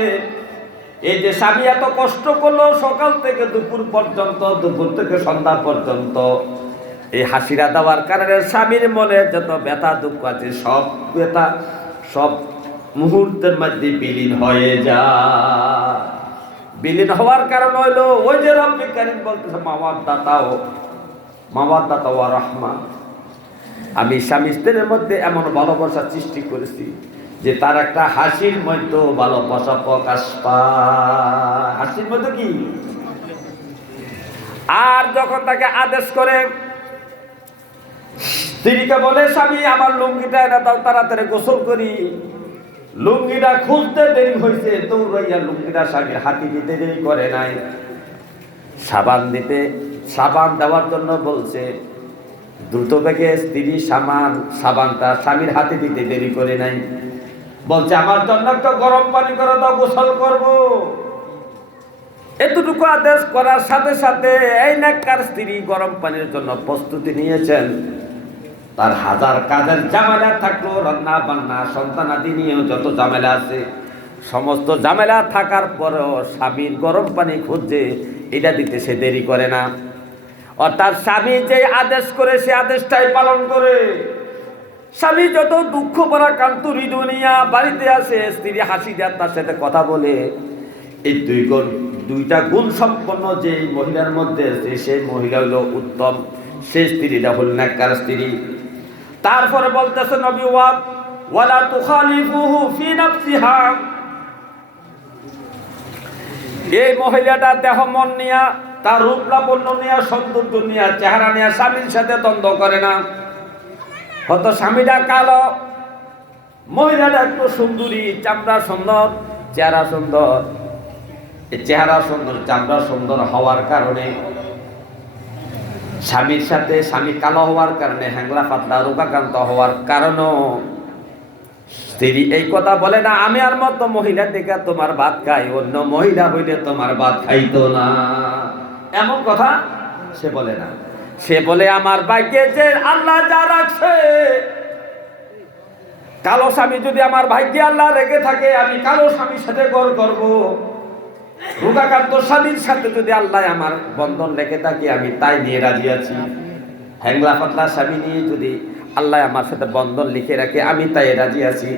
এই যে স্বামী এত কষ্ট করলো সকাল থেকে দুপুর পর্যন্ত, দুপুর থেকে সন্ধ্যা পর্যন্ত, এই হাসিরা দেওয়ার কারণে স্বামীর মনে যত ব্যথা দুঃখ আছে সব ব্যথা সব মুহূর্তের মধ্যে বিলীন হয়ে যায়। বিলীন হওয়ার কারণ হইলো ওই যে রব্বুল কারীম বলতেছে, মাওয়াদ্দাতা ওয়া রাহমা, আমি স্বামী স্ত্রীর মধ্যে এমন ভালোবাসা সৃষ্টি করেছি যে তার একটা হাসির মধ্যে ভালোবাসা প্রকাশ পায়। হাসির মধ্যে কি? আর যখন তাকে আদেশ করে, স্ত্রীকে বলে, স্বামী আমার লুঙ্গিটা এনে দাও, তাড়াতাড়ি গোসল করি। লুঙ্গিটা খুলতে দেরি হয়েছে, দৌড়াইয়া লুঙ্গিটা স্বামীর হাতে দিতে দেরি করে নাই। সাবান দেওয়ার জন্য বলছে, দ্রুত বেগে স্ত্রী সাবানটা স্বামীর হাতে দিতে দেরি করে নাই। বলছে, আমার জন্য একটা গরম পানি করে দাও, গোসল করব। এতটুকু আদেশ করার সাথে সাথে এই নেককার স্ত্রী গরম পানির জন্য প্রস্তুতি নিয়েছেন। তার হাজার কাজের ঝামেলা থাকলো, রান্না বান্না সন্তানাদি নিয়েও যত ঝামেলা আছে, সমস্ত ঝামেলা থাকার পরেও স্বামীর গরম পানি খুঁজছে, এটা দিতে সে দেরি করে না। অর্থাৎ স্বামী যে আদেশ করে সে আদেশটাই পালন করে। স্বামী যত দুঃখ ভরা কান্তরি দুনিয়া বাড়িতে আসে, স্ত্রী হাসি দেয়, তার সাথে কথা বলে, এই দুইটা গুণ সম্পন্ন যে মহিলার মধ্যে আছে, সেই মহিলা হলো উত্তম, সেই স্ত্রীটা হল নেককার স্ত্রী। তারপরে বলতেছে নবী, ওয়ালা তুখালিফুহু ফি নাফসিহা, এই মহিলাটা দেহ মন নিয়া, তার রূপ লাবণ্য নিয়া, সৌন্দর্য নিয়া, চেহারা নিয়া স্বামীর সাথে দ্বন্দ্ব করে না। হয়তো স্বামীটা কালো, মহিলাটা একটু সুন্দরী, চামড়া সুন্দর, চেহারা সুন্দর। এই চেহারা সুন্দর, চামড়া সুন্দর হওয়ার কারণে, স্বামীর সাথে স্বামী কালো হওয়ার কারণে, হ্যাংলা পাতলা রোগাক্রান্ত হওয়ার কারণেও স্ত্রী এই কথা বলে না, আমি আর মতো মহিলা দেখে তোমার ভাত খাই, অন্য মহিলা হইলে তোমার ভাত খাইতো না, এমন কথা সে বলে না। সে বলে আমার ভাগ্যে যে আল্লাহ যা রাখছে, কালো স্বামী যদি আমার ভাগ্যে আল্লাহ রেখে থাকে, আমি কালো স্বামীর সাথে ঘর করবো। রোগাক্রান্ত স্বামীর সাথে যদি আল্লাহ আমার বন্ধন রেখে থাকে, আমি তাই নিয়ে রাজি আছি। হ্যাংলা পাতলা স্বামী নিয়ে যদি আল্লাহ আমার সাথে বন্ধন লিখে রাখে, আমি তাই রাজি আছি।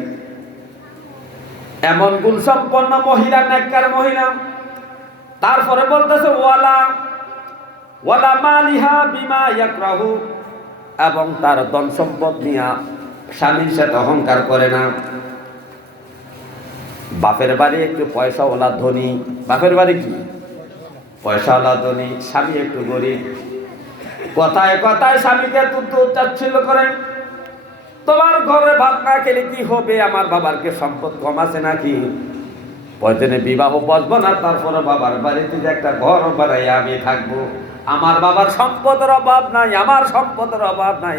এমন গুণ সম্পন্ন মহিলা, নেককার মহিলা। তারপরে বলতেছে ওয়ালা ওয়ালা মালিহা বিমা ইয়াকরাহু, এবং তার ধন সম্পদ নিয়ে স্বামীর সাথে অহংকার করে না। বাপের বাড়ি একটু পয়সাওয়ালা ধনী, বাপের বাড়ি কি পয়সাওয়ালা ধনী, স্বামী একটু গরিব, কথায় কথায় স্বামীকে তুচ্ছ তাচ্ছিল্য করেন। তোমার ঘরে ভাত না খেলে কি হবে, আমার বাবার কি সম্পদ কম আছে নাকি, প্রয়োজনে বিবাহ বসবো না, তারপরে বাবার বাড়িতে যে একটা ঘর বানাই আমি থাকবো। আমার বাবার সম্পদের অভাব নাই, আমার সম্পদের অভাব নাই,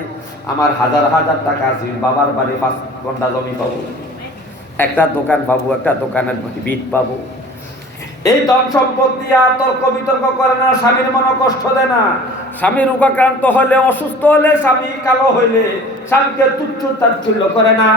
আমার হাজার হাজার টাকা আছে, বাবার বাড়ি 5 ঘন্টা জমি পাবো, একটা দোকান পাবো, একটা দোকানের বিট পাবো। এই ধন সম্পদ দিয়া তর্ক বিতর্ক করে না, স্বামীর মনে কষ্ট দেয় না। স্বামী রোগাক্রান্ত হলে, অসুস্থ হলে, স্বামী কালো হইলে স্বামীকে তুচ্ছ তাচ্ছিল্য করে না।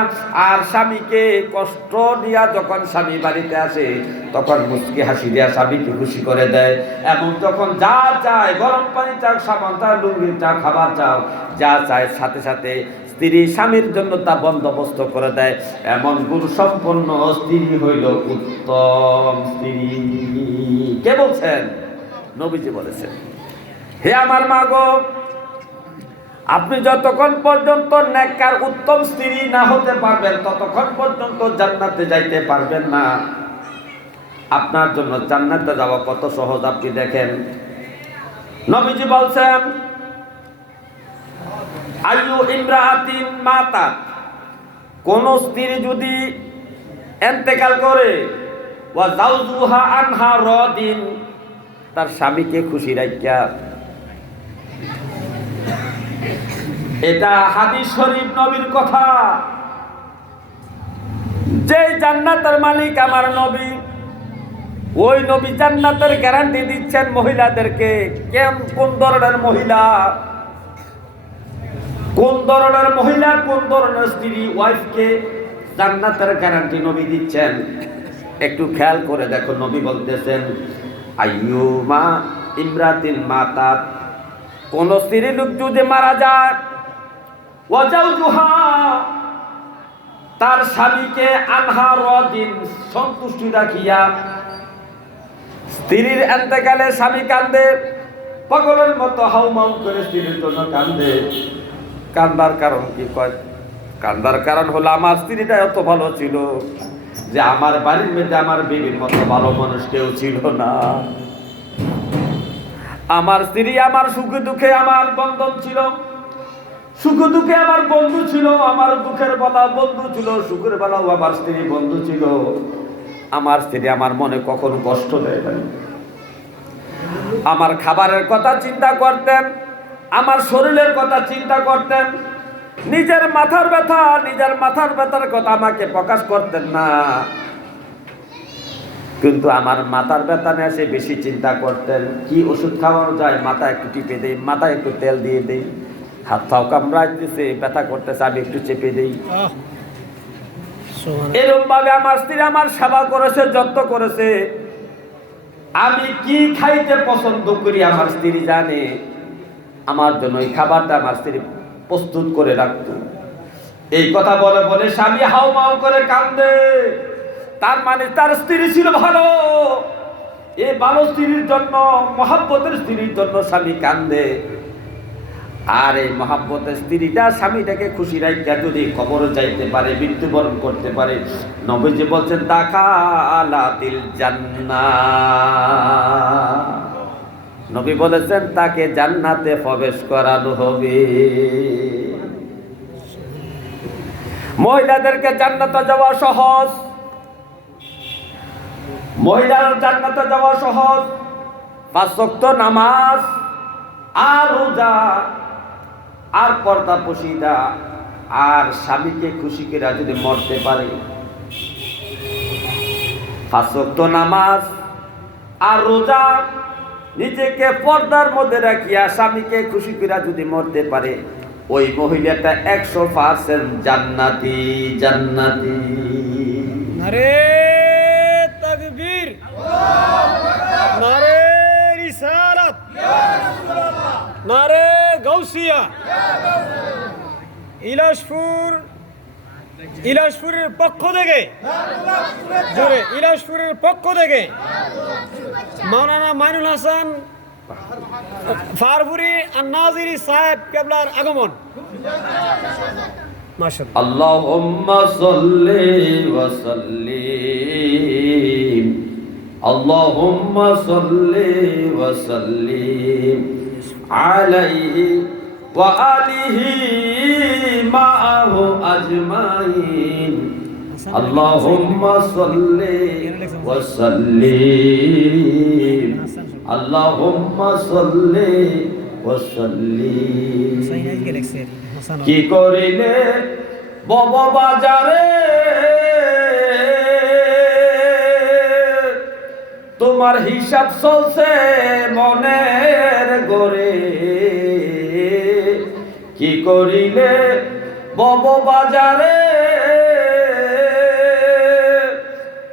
আর স্বামীকে কষ্ট দিয়া যখন স্বামী বাড়িতে আসে, তখন মুচকি হাসি দিয়া স্বামীকে খুশি করে দেয়। এবং যখন যা চায়, গরম পানি চাও, সাবান চাও, লুঙ্গি চাও, খাবার চাও, যা চায় সাথে সাথে স্ত্রী স্বামীর জন্য তা বন্দোবস্ত করে দেয়। এমন গুণ সম্পন্ন স্ত্রী হইল উত্তম স্ত্রী। কে বলছেন? নবীজি বলেছেন। হে আমার মা গো, আপনি যতক্ষণ পর্যন্ত নেককার উত্তম স্ত্রী না হতে পারবেন, ততক্ষণ পর্যন্ত জান্নাতে যাইতে পারবেন না। আপনার জন্য জান্নাতে যাওয়া কত সহজ আপনি দেখেন। নবীজি বলছেন, আইয়ু ইমরাআতিন মাতাত, কোন স্ত্রী যদি ইন্তেকাল করে, ওয়া যাওজুহা আনহা রাদিন, তার স্বামীকে খুশি রাখিয়া, এটা হাদিস শরীফ, নবীর কথা। যে জান্নাতের মালিক আমার নবী, ওই নবী জান্নাতের গ্যারান্টি দিচ্ছেন মহিলাদেরকে। কোন ধরনের মহিলা, কোন ধরনের মহিলা, কোন ধরনের স্ত্রী, ওয়াইফকে জান্নাতের গ্যারান্টি নবী দিচ্ছেন। একটু খেয়াল করে দেখো, নবী বলতেছেন, আইয়ুমা ইমরাতিন মাতাত, কোন স্ত্রী লোক যদি মারা যায়, ওয়া যাওজুহা, তার স্বামীকে আনহা রাদিন, সন্তুষ্টি রাখিয়া। স্ত্রীর ইন্তেকালে স্বামী কান্দে, পাগলের মতো হাউমাউ করে স্ত্রীর জন্য কান্দে। কান্দার কারণ কি? কয়, কান্দার কারণ হলো আমার স্ত্রীটা এত ভালো ছিল যে আমার বাড়ির মধ্যে আমার বিবির মতো ভালো মানুষ কেউ ছিল না। আমার স্ত্রী আমার সুখে দুঃখে আমার বন্ধন ছিল, সুখে দুঃখে আমার বন্ধু ছিল, আমার দুঃখের বেলা বন্ধু ছিল, সুখের বেলাও আমার স্ত্রী বন্ধু ছিল। আমার স্ত্রী আমার মনে কখনো কষ্ট দেয় না। আমার খাবারের কথা চিন্তা করতেন, আমার শরীরের কথা চিন্তা করতেন। নিজের মাথার ব্যথার কথা আমাকে প্রকাশ করতেন না, কিন্তু আমার মাথার ব্যথা নিয়ে সে বেশি চিন্তা করতেন। কি ওষুধ খাওয়ানো যায়, মাথা একটু টিপে দেই, মাথায় একটু তেল দিয়ে দেই, হাত পাও কামড়ায় দিতেছে, ব্যথা করতেছে, আমি একটু চেপে দেই। এরকম ভাবে আমার স্ত্রী আমার সেবা করেছে, যত্ন করেছে। আমি কি খাইতে পছন্দ করি আমার স্ত্রী জানে। আমার জন্য এই খাবারটা আমার স্ত্রী প্রস্তুত করে রাখতো। এই কথা বলে বলে স্বামী হাউমাউ করে কান্দে। তার মানে তার স্ত্রী ছিল ভালো। এই ভালো স্ত্রীর জন্য, মহাব্বতের স্ত্রীর জন্য স্বামী কান্দে। আর এই মহাব্বতের স্ত্রীটা স্বামীটাকে খুশি রাখিয়া যদি কবরে যাইতে পারে, মৃত্যুবরণ করতে পারে, নবীজি বলছেন দাখালাতিল জান্নাহ, নবী বলেছেন তাকে জান্নাতে প্রবেশ করানো হবে। মহিলাদেরকে জান্নাতে যাওয়া সহজ, মহিলার জান্নাতে যাওয়া সহজ। 5 ওয়াক্ত নামাজ আর রোজা আর পর্দা পশিদা আর স্বামীকে খুশি করে যদি মরতে পারে, 5 ওয়াক্ত নামাজ আর রোজা নিজেকে পর্দার মধ্যে রাখিয়া স্বামীকে খুশি করে যদি মরতে পারে, ওই মহিলাটা 100% জান্নাতি জান্নাতি। নারে তাকবীর, নারে রিসালাত, নারে গাউসিয়া। ইলাসপুরের পক্ষ থেকে, জোরে ইলাসপুরের পক্ষ থেকে মাওলানা মাইনুল হাসান ফারফুরি আর নাজিরি সাহেব কেবলার আগমন। মাশাআল্লাহ। আল্লাহুম্মা সাল্লি ওয়া সাল্লিম, আল্লাহুম্মা সাল্লি ওয়া সাল্লিম আলাইহি ওয়া আলিহি মাআহু আজমাইন। আল্লাহুম্মা সাল্লি ওয়া সাল্লিম, আল্লাহুম্মা সাল্লি ওয়া সাল্লিম। কি করিলে বব বাজারে তোমার হিসাব চলছে মনের গরে, কি করিলে বব বাজারে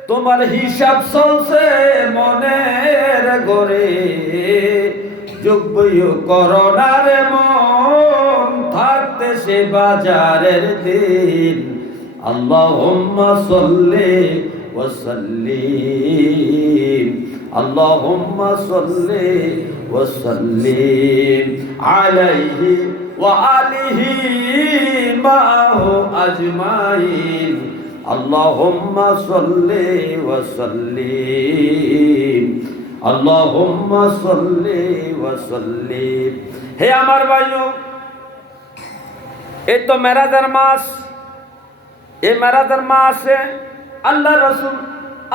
তোমার হিসাব চলছে মনের গরে, যোগ্য করোনার মন থাকতে সে বাজারের দিন। আল্লাহুম্মা সাল্লি ওয়া সাল্লিম, আল্লাহুম্মা সাল্লি ওয়া সাল্লিম আলাইহি ওয়া আলিহি মাআহু আজমাইন। আল্লাহুম্মা সাল্লি ওয়া সাল্লিম, আল্লাহুম্মা সাল্লি ওয়া সাল্লিম। হে আমার ভাইও, এই তো মেরাজের মাস। এই মেরাজের মাসে আল্লাহ রাসূল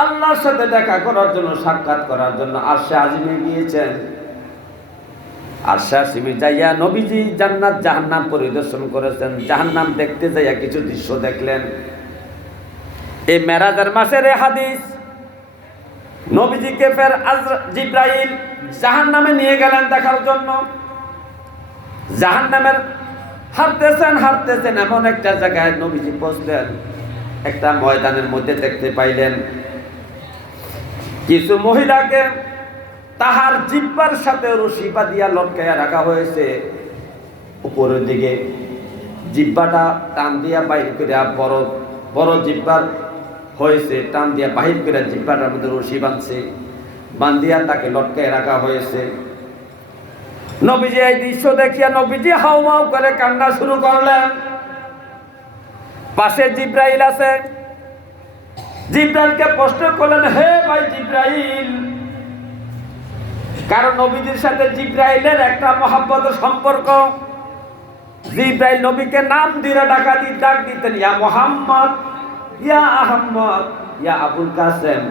আল্লাহর সাথে দেখা করার জন্য, সাক্ষাৎ করার জন্য আরশে আজিমে গিয়েছেন। আরশে আজিমে যাইয়া নবীজি জান্নাত জাহান্নাম পরিদর্শন করেছেন। জাহান্নাম দেখতে যাইয়া কিছু দৃশ্য দেখলেন। এই মেরাজের মাসের এই হাদিস। নবীজিকে ফের জিব্রাইল জাহান্নামে নিয়ে গেলেন দেখার জন্য। জাহান্নামের হাঁটতেছেন এমন একটা জায়গায় নবীজি পৌঁছলেন। একটা ময়দানের মধ্যে দেখতে পাইলেন কিছু মহিলাকে তাহার জিহ্বার সাথে রশি বাঁধিয়া লটকাইয়া রাখা হয়েছে। উপরের দিকে জিহ্বাটা টান দিয়া বাইর করে, বড় বড় জিহ্বার হয়েছে, টান দিয়া বাহির করে জিহ্বাটার মধ্যে রশি বাঁধছে, বান্ধিয়া তাকে লটকাইয়া রাখা হয়েছে। নবীজি এই দৃশ্য দেখিয়া নবীজি হাউমাউ করে কান্না শুরু করলেন। পাশে জিব্রাইল আছে। জিব্রাইলকে প্রশ্ন করলেন, হে ভাই জিব্রাইল, কারণ নবীজির সাথে জিব্রাইলের একটা মহব্বতের সম্পর্ক। জিব্রাইল নবীকে নাম দিয়ে ডাক দিতেন, ইয়া মুহাম্মদ, ইয়া আহমদ, ইয়া আবুল কাসেম।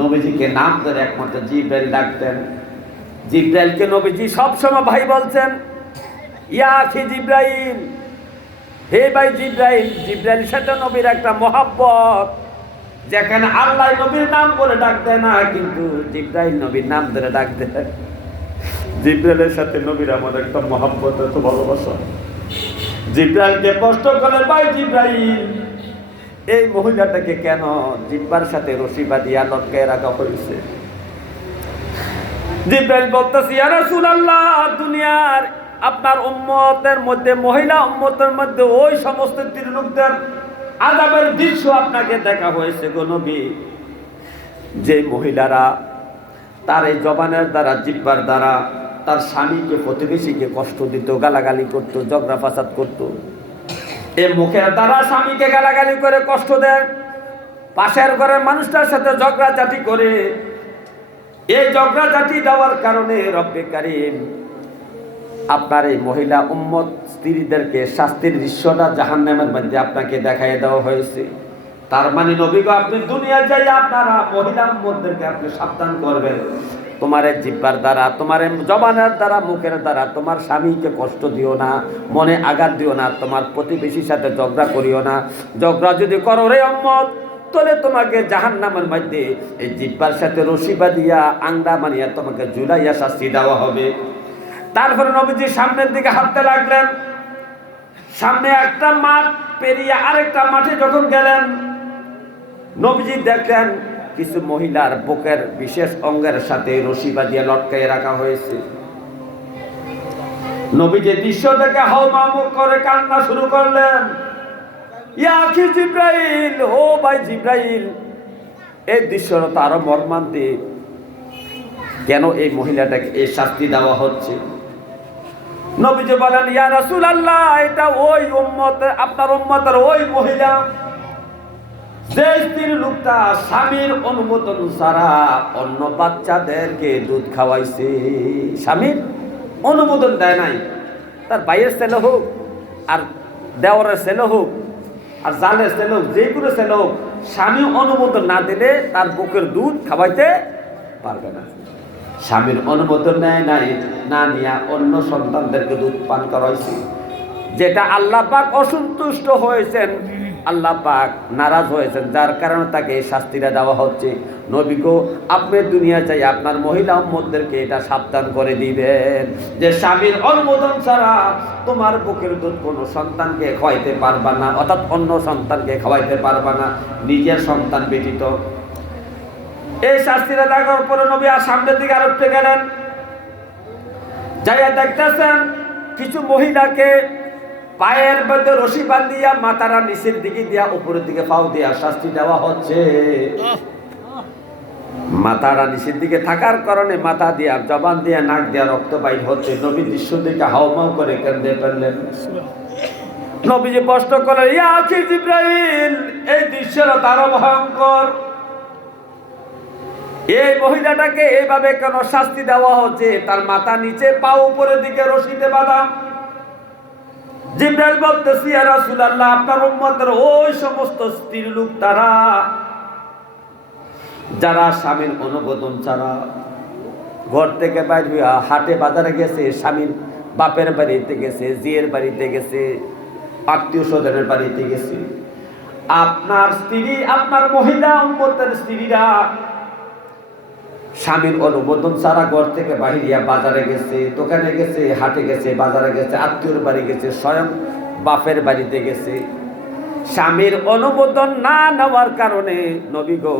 নবীজিকে নাম ধরে একমাত্র জিব্রাইল ডাকতেন। জিব্রাইলকে নবীজি সবসময় ভাই বলছেন, ইয়া আখি জিব্রাইল, হে ভাই জিব্রাইল। জিব্রাইলের সাথে নবীর একটা মহব্বত, যেখানে আল্লাহ নবীর নাম বলে ডাক দেয় না, কিন্তু জিব্রাইল নবীর নাম ধরে ডাক দেয়। জিব্রাইলের সাথে নবীর আমার একটা মহব্বত, এত ভালোবাসা। জিব্রাইলকে প্রশ্ন করে, ভাই জিব্রাইল, এই মহিলাটাকে কেন জিব্বার সাথে রশি বাঁধিয়া লটকায় রাখা হয়েছে? জিব্রাইল বলতেছে, ইয়া রাসূলুল্লাহ, দুনিয়ার আপনার উম্মতের মধ্যে, মহিলা উম্মতের মধ্যে ওই সমস্ত লোকদের আযাবের দৃশ্য আপনাকে দেখা হয়েছে গো নবী। যে মহিলারা তার এই জবানের দ্বারা, জিহ্বার দ্বারা তার স্বামীকে, প্রতিবেশীকে কষ্ট দিত, গালাগালি করত, ঝগড়া ফাসাদ করত। এই মুখের দ্বারা স্বামীকে গালাগালি করে কষ্ট দেয়, পাশের ঘরের মানুষটার সাথে ঝগড়াঝাটি করে। এই ঝগড়াঝাটি দেওয়ার কারণে রব্বে কারীম আপনার এই মহিলা উম্মত স্ত্রীদেরকে শাস্তির দৃশ্যটা জাহান্নামের মধ্যে আপনাকে দেখাই দেওয়া হয়েছে। তার মানে নবী গো, আপনি দুনিয়ায় যাই আপনারা মহিলা উম্মতদেরকে আপনি সাবধান করবেন। তোমার এই জিহ্বার দ্বারা, তোমার এই জবানের দ্বারা, মুখের দ্বারা তোমার স্বামীকে কষ্ট দিও না, মনে আঘাত দিও না, তোমার প্রতিবেশীর সাথে ঝগড়া করিও না। ঝগড়া যদি করো রে উম্মত, তাহলে তোমাকে জাহান্নামের মধ্যে এই জিহ্বার সাথে রশি বাঁধিয়া আংড়া মানিয়া তোমাকে ঝুলাইয়া শাস্তি দেওয়া হবে। তারপরে নবীজি সামনের দিকে হাঁটতে লাগলেন। সামনে একটা মাঠ পেরিয়ে আরেকটা মাঠে যখন গেলেন, নবীজি দেখলেন কিছু মহিলার বুকের বিশেষ অঙ্গের সাথে রশি বাঁধিয়ে লটকাইয়ে রাখা হয়েছে। নবীজি দৃশ্য দেখে হাউমাউ করে কান্না শুরু করলেন। ইয়া আখি জিব্রাইল, ও ভাই জিব্রাইল, এই দৃশ্যটা তো আরো মর্মান্তিক। কেন এই মহিলাটাকে এই শাস্তি দেওয়া হচ্ছে? নবীজি বলেন, ইয়া রাসূলুল্লাহ, এটা ওই উম্মত, আপনার উম্মতের ওই মহিলা যে স্ত্রীর লোকটা স্বামীর অনুমোদন ছাড়া অন্য বাচ্চাদেরকে দুধ খাওয়াইছে। স্বামীর অনুমোদন দেয় নাই, তার ভাইয়ের ছেলে হোক আর দেওরের ছেলে হোক আর জালের ছেলে হোক, যে কোনো ছেলে হোক, স্বামী অনুমোদন না দিলে তার বুকের দুধ খাওয়াইতে পারবে না। স্বামীর অনুমোদন নেয় নাই, না নিয়ে অন্য সন্তানদেরকে দুধ পান করাইছে, যেটা আল্লাহ পাক অসন্তুষ্ট হয়েছেন, আল্লাহ পাক নারাজ হয়েছেন, যার কারণে তাকে এই শাস্তিটা দেওয়া হচ্ছে। নবী গো, আপনি দুনিয়া চাই আপনার মহিলা উম্মতদেরকে এটা সাবধান করে দিবেন যে স্বামীর অনুমোদন ছাড়া তোমার বুকের দুধ কোনো সন্তানকে খাওয়াইতে পারবা না, অর্থাৎ অন্য সন্তানকে খাওয়াইতে পারবা না, নিজের সন্তান ব্যতীত। এই শাস্তিটা দেখার পরে নবী আর সামনের দিকে আর উঠতে গেলেন। যাইয়া দেখতেছেন কিছু মহিলাকে পায়ের মধ্যে রশি বাঁধিয়া মাথারা নিচের দিকে দিয়া উপরের দিকে পাও দিয়া শাস্তি দেওয়া হচ্ছে। মাথারা নিচের দিকে থাকার কারণে মাথা দিয়া, জবান দিয়া, নাক দিয়া রক্ত বাইর হচ্ছে। নবী দৃশ্য দেখে হাউমাউ করে কেঁদে ফেললেন। নবীজি প্রশ্ন করলেন, ইয়া আখি জিব্রাইল, এই দৃশ্যটা তারও ভয়ঙ্কর। এই মহিলাটাকে এইভাবে কেন শাস্তি দেওয়া হচ্ছে? তার মাথা নিচে, পা উপরের দিকে রশিতে বাঁধা। জিব্রাইল বলতেছি, ইয়া রাসূলুল্লাহ, আপনার উম্মতের ওই সমস্ত স্ত্রী লোক তারা যারা স্বামীর অনুমোদন ছাড়া ঘর থেকে বাইর হইয়া হাটে বাজারে গেছে, স্বামীর বাপের বাড়িতে গেছে, জিয়ের বাড়িতে গেছে, আত্মীয় স্বজনের বাড়িতে গেছে। আপনার স্ত্রী, আপনার মহিলা উম্মতের স্ত্রীরা স্বামীর অনুমোদন ছাড়া ঘর থেকে বাহিরিয়া বাজারে গেছে, দোকানে গেছে, হাটে গেছে, বাজারে গেছে, আত্মীয়র বাড়ি গেছে, স্বয়ং বাপের বাড়িতে গেছে। স্বামীর অনুমোদন না নেওয়ার কারণে নবী গো,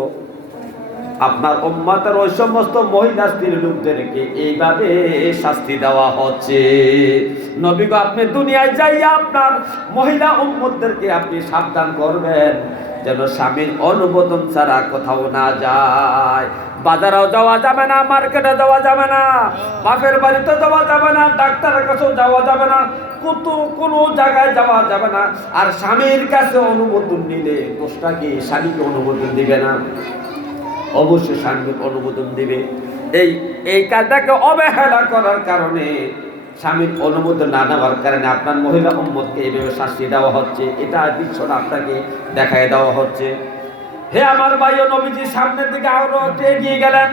আপনার উম্মতের ওই সমস্ত মহিলা স্ত্রী লোকদেরকে এইভাবে শাস্তি দেওয়া হচ্ছে। নবী গো, আপনি দুনিয়ায় যাইয়া আপনার মহিলা উম্মতদেরকে আপনি সাবধান করবেন যেন স্বামীর অনুমোদন ছাড়া কোথাও না যায়। বাজারেও যাওয়া যাবে না, মার্কেটে যাওয়া যাবে না, বাপের বাড়িতে যাওয়া যাবে না, ডাক্তারের কাছেও যাওয়া যাবে না, কোনো জায়গায় যাওয়া যাবে না। আর স্বামীর কাছে অনুমোদন নিলে দোষটা কি? স্বামীকে অনুমোদন দিবে না, অবশ্যই স্বামীকে অনুমোদন দিবে। এই কাজটাকে অবহেলা করার কারণে, স্বামীর অনুমোদন না নেওয়ার কারণে আপনার মহিলা উম্মতকে এইভাবে শাস্তি দেওয়া হচ্ছে। এটা দৃশ্যটা আপনাকে দেখায় দেওয়া হচ্ছে। হে আমার ভাই, নবীজি সামনের দিকে আরো এগিয়ে গেলেন।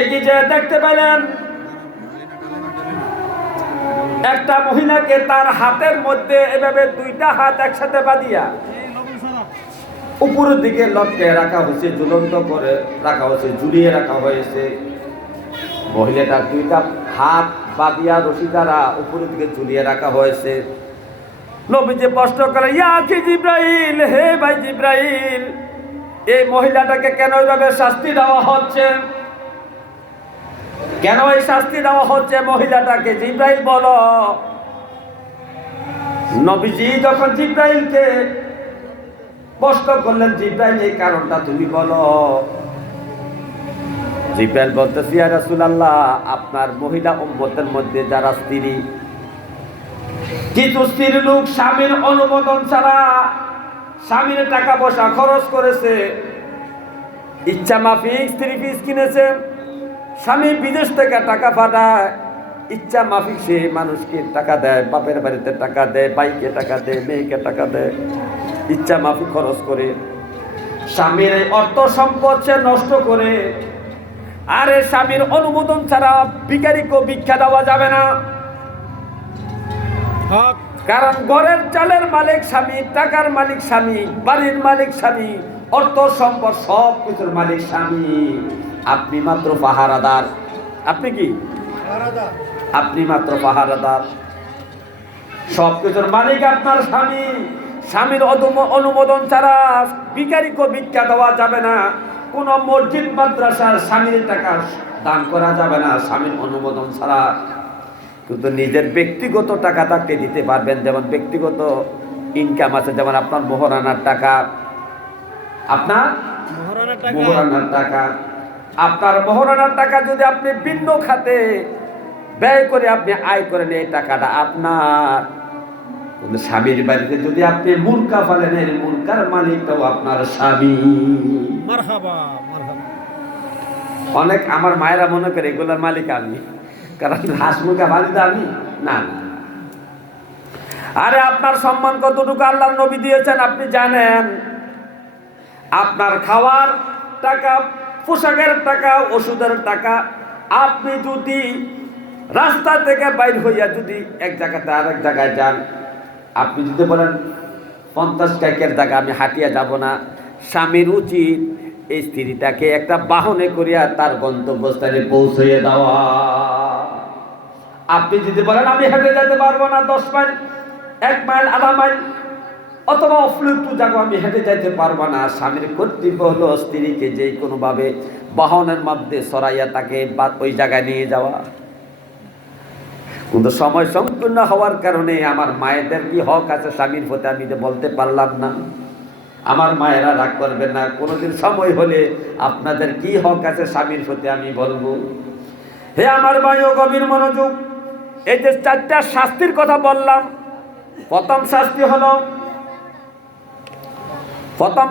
এগিয়ে যেয়ে দেখতে পেলেন একটা মহিলাকে তার হাতের মধ্যে এভাবে দুইটা হাত একসাথে বাঁধিয়া উপরের দিকে লটকে রাখা হয়েছে, ঝুলন্ত করে রাখা হয়েছে, ঝুলিয়ে রাখা হয়েছে। মহিলাটার দুইটা হাত বাঁধিয়া রশি দ্বারা উপরের দিকে ঝুলিয়ে রাখা হয়েছে। নবীজি প্রশ্ন করে, ইয়া আখি জিব্রাইল, হে ভাই জিব্রাইল, এই মহিলাটাকে কেন এইভাবে শাস্তি দেওয়া হচ্ছে? কেন এই শাস্তি দেওয়া হচ্ছে মহিলাটাকে? জিব্রাইল বলো। নবীজি যখন জিব্রাইলকে প্রশ্ন করলেন, জিব্রাইল এই কারণটা তুমি বলো। জিব্রাইল বলতেছি, ইয়া রাসূলুল্লাহ, আপনার মহিলা উম্মতের মধ্যে যারা স্ত্রী, কিছু স্ত্রী লোক স্বামীর অনুমোদন ছাড়া স্বামীর টাকা পয়সা খরচ করেছে, ইচ্ছা মাফিক স্ত্রী পিস কিনেছে, স্বামী বিদেশ থেকে টাকা পাঠায়, ইচ্ছা মাফিক সে মানুষকে টাকা দেয়, বাপের বাড়িতে টাকা দেয়, বাইকে টাকা দেয়, মেয়েকে টাকা দেয়, ইচ্ছা মাফিক খরচ করে। স্বামীর এই অর্থ সম্পদ সে নষ্ট করে। আরে স্বামীর অনুমোদন ছাড়া ভিখারিকেও ভিক্ষা দেওয়া যাবে না। হক কারণ ঘরের চালের মালিক স্বামী, টাকার মালিক স্বামী, বাড়ির মালিক স্বামী, অর্থ সম্পদ সব কিছুর মালিক স্বামী। আপনি মাত্র পাহারাদার। আপনি কি? আপনি মাত্র পাহারাদার। সব কিছুর মালিক আপনার স্বামী। স্বামীর অনুমোদন ছাড়া ভিখারিকেও ভিক্ষা দেওয়া যাবে না। কোন মসজিদ মাদ্রাসার স্বামীর টাকা দান করা যাবে না স্বামীর অনুমোদন ছাড়া। কিন্তু নিজের ব্যক্তিগত টাকা তাকে দিতে পারবেন। যেমন ব্যক্তিগত ইনকাম আছে, যেমন আপনার মোহরানার টাকা, আপনার মোহরানার টাকা, আপনার মোহরানার টাকা যদি আপনি ভিন্ন খাতে ব্যয় করে আপনি আয় করেন, এই টাকাটা আপনার। কিন্তু স্বামীর বাড়িতে যদি আপনি মুরগা পালেন, এই মুরগার মালিকটাও আপনার স্বামী। মারহাবা মারহাবা। অনেক আমার মায়েরা মনে করে এগুলোর মালিক আমি, কারণ হাঁস মুরগা পালি তো আমি না। আরে আপনার সম্মান কতটুকু আল্লাহর নবী দিয়েছেন আপনি জানেন? আপনার খাওয়ার টাকা, পোশাকের টাকা, ওষুধের টাকা, আপনি যদি রাস্তা থেকে বাইর হইয়া যদি এক জায়গাতে আরেক জায়গায় যান, আপনি যদি বলেন 50 টাকার জায়গা আমি হাঁটিয়া যাব না, স্বামীর উচিত এই স্ত্রীটাকে একটা বাহনে করিয়া তার গন্তব্যস্থানে পৌঁছাইয়ে দেওয়া। আপনি যদি বলেন আমি হেঁটে যেতে পারবো না 10 মাইল, 1 মাইল, আধা মাইল, অথবা অফলুক্ত জায়গা আমি হেঁটে যাইতে পারবো না, স্বামীর কর্তব্য হলো স্ত্রীকে যে কোনোভাবে বাহনের মধ্যে সরাইয়া তাকে ওই জায়গায় নিয়ে যাওয়া। কিন্তু সময় সম্পূর্ণ হওয়ার কারণে আমার মায়েদের কি হক আছে স্বামীর প্রতি আমি তো বলতে পারলাম না। আমার মায়েরা রাগ করবেন না, কোনোদিন সময় হলে আপনাদের কি হক আছে স্বামীর প্রতি আমি বলবো। হে আমার ভাই ও গভীর মনোযোগ, এই যে 4টা শাস্তির কথা বললাম, প্রথম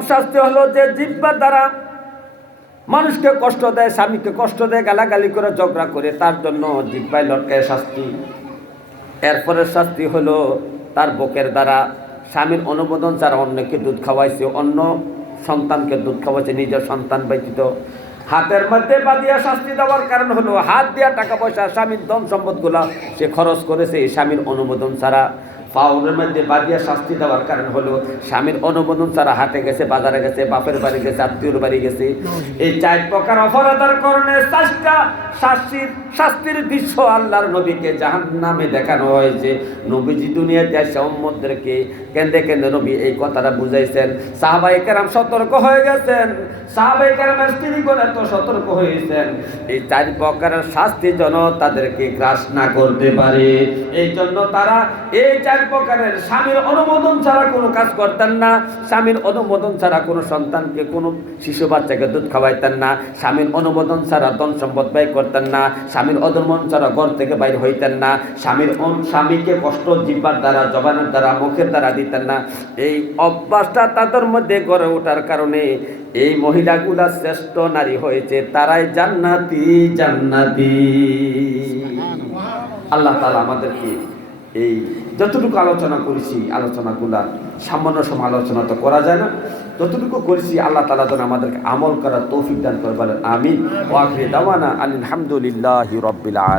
শাস্তি হলো যে জিহ্বার দ্বারা মানুষকে কষ্ট দেয়, স্বামীকে কষ্ট দেয়, গালাগালি করে, ঝগড়া করে, তার জন্য জিহ্বায় লটকায় শাস্তি। এরপরের শাস্তি হলো তার বুকের দ্বারা স্বামীর অনুমোদন ছাড়া অন্যকে দুধ খাওয়াইছে, অন্য সন্তানকে দুধ খাওয়াইছে, নিজের সন্তান ব্যতীত। হাতের মধ্যে বাঁধিয়া শাস্তি দেওয়ার কারণ হলো হাত দিয়া টাকা পয়সা, স্বামীর ধন সম্পদগুলা সে খরচ করেছে স্বামীর অনুমোদন ছাড়া। পাউরের মধ্যে বাঁধিয়া শাস্তি দেওয়ার কারণ হলো স্বামীর অনুমোদন ছাড়া হাটে গেছে, বাজারে গেছে, বাপের বাড়ি গেছে, আত্মীয়র বাড়ি গেছে। এই 4 প্রকার অপরাধের কারণে 4টা শাস্তির দৃশ্য আল্লাহর নবীকে জাহান্নামে দেখানো হয়েছে। নবীজি দুনিয়াতে এসে উম্মতদেরকে কেন্দ্রে কেন্দ্রে নবী এই কথাটা বুঝাইছেন। সাহাবায়ে কেরাম সতর্ক হয়ে গেছেন, সাহাবায়ে কেরামের স্ত্রীগণ এত সতর্ক হয়েছেন এই 4 প্রকারের শাস্তি যেন তাদেরকে গ্রাস না করতে পারে। এই জন্য তারা এই 4 প্রকারের স্বামীর অনুমোদন ছাড়া কোনো কাজ করতেন না, স্বামীর অনুমোদন ছাড়া কোনো সন্তানকে, কোনো শিশু বাচ্চাকে দুধ খাওয়াইতেন না, স্বামীর অনুমোদন ছাড়া ধন সম্পদ ব্যয় করতেন না, স্বামীর অনুমোদন ছাড়া ঘর থেকে বাইরে হইতেন না, স্বামীকে কষ্ট জিহ্বার দ্বারা, জবানের দ্বারা, মুখের দ্বারা দিতেন না। এই অভ্যাসটা তাদের মধ্যে গড়ে ওঠার কারণে এই মহিলাগুলা শ্রেষ্ঠ নারী হয়েছে, তারাই জান্নাতি। আল্লাহ তাআলা আমাদেরকে এই যতটুকু আলোচনা করেছি, আলোচনাগুলা সামান্য সময় আলোচনা তো করা যায় না, যতটুকু করেছি আল্লাহ তাআলা যেন আমাদেরকে আমল করার তৌফিক দান করবেন। আমিন। ওয়া আখিরু দাওয়ানা আলহামদুলিল্লাহি রাব্বিল আলামিন।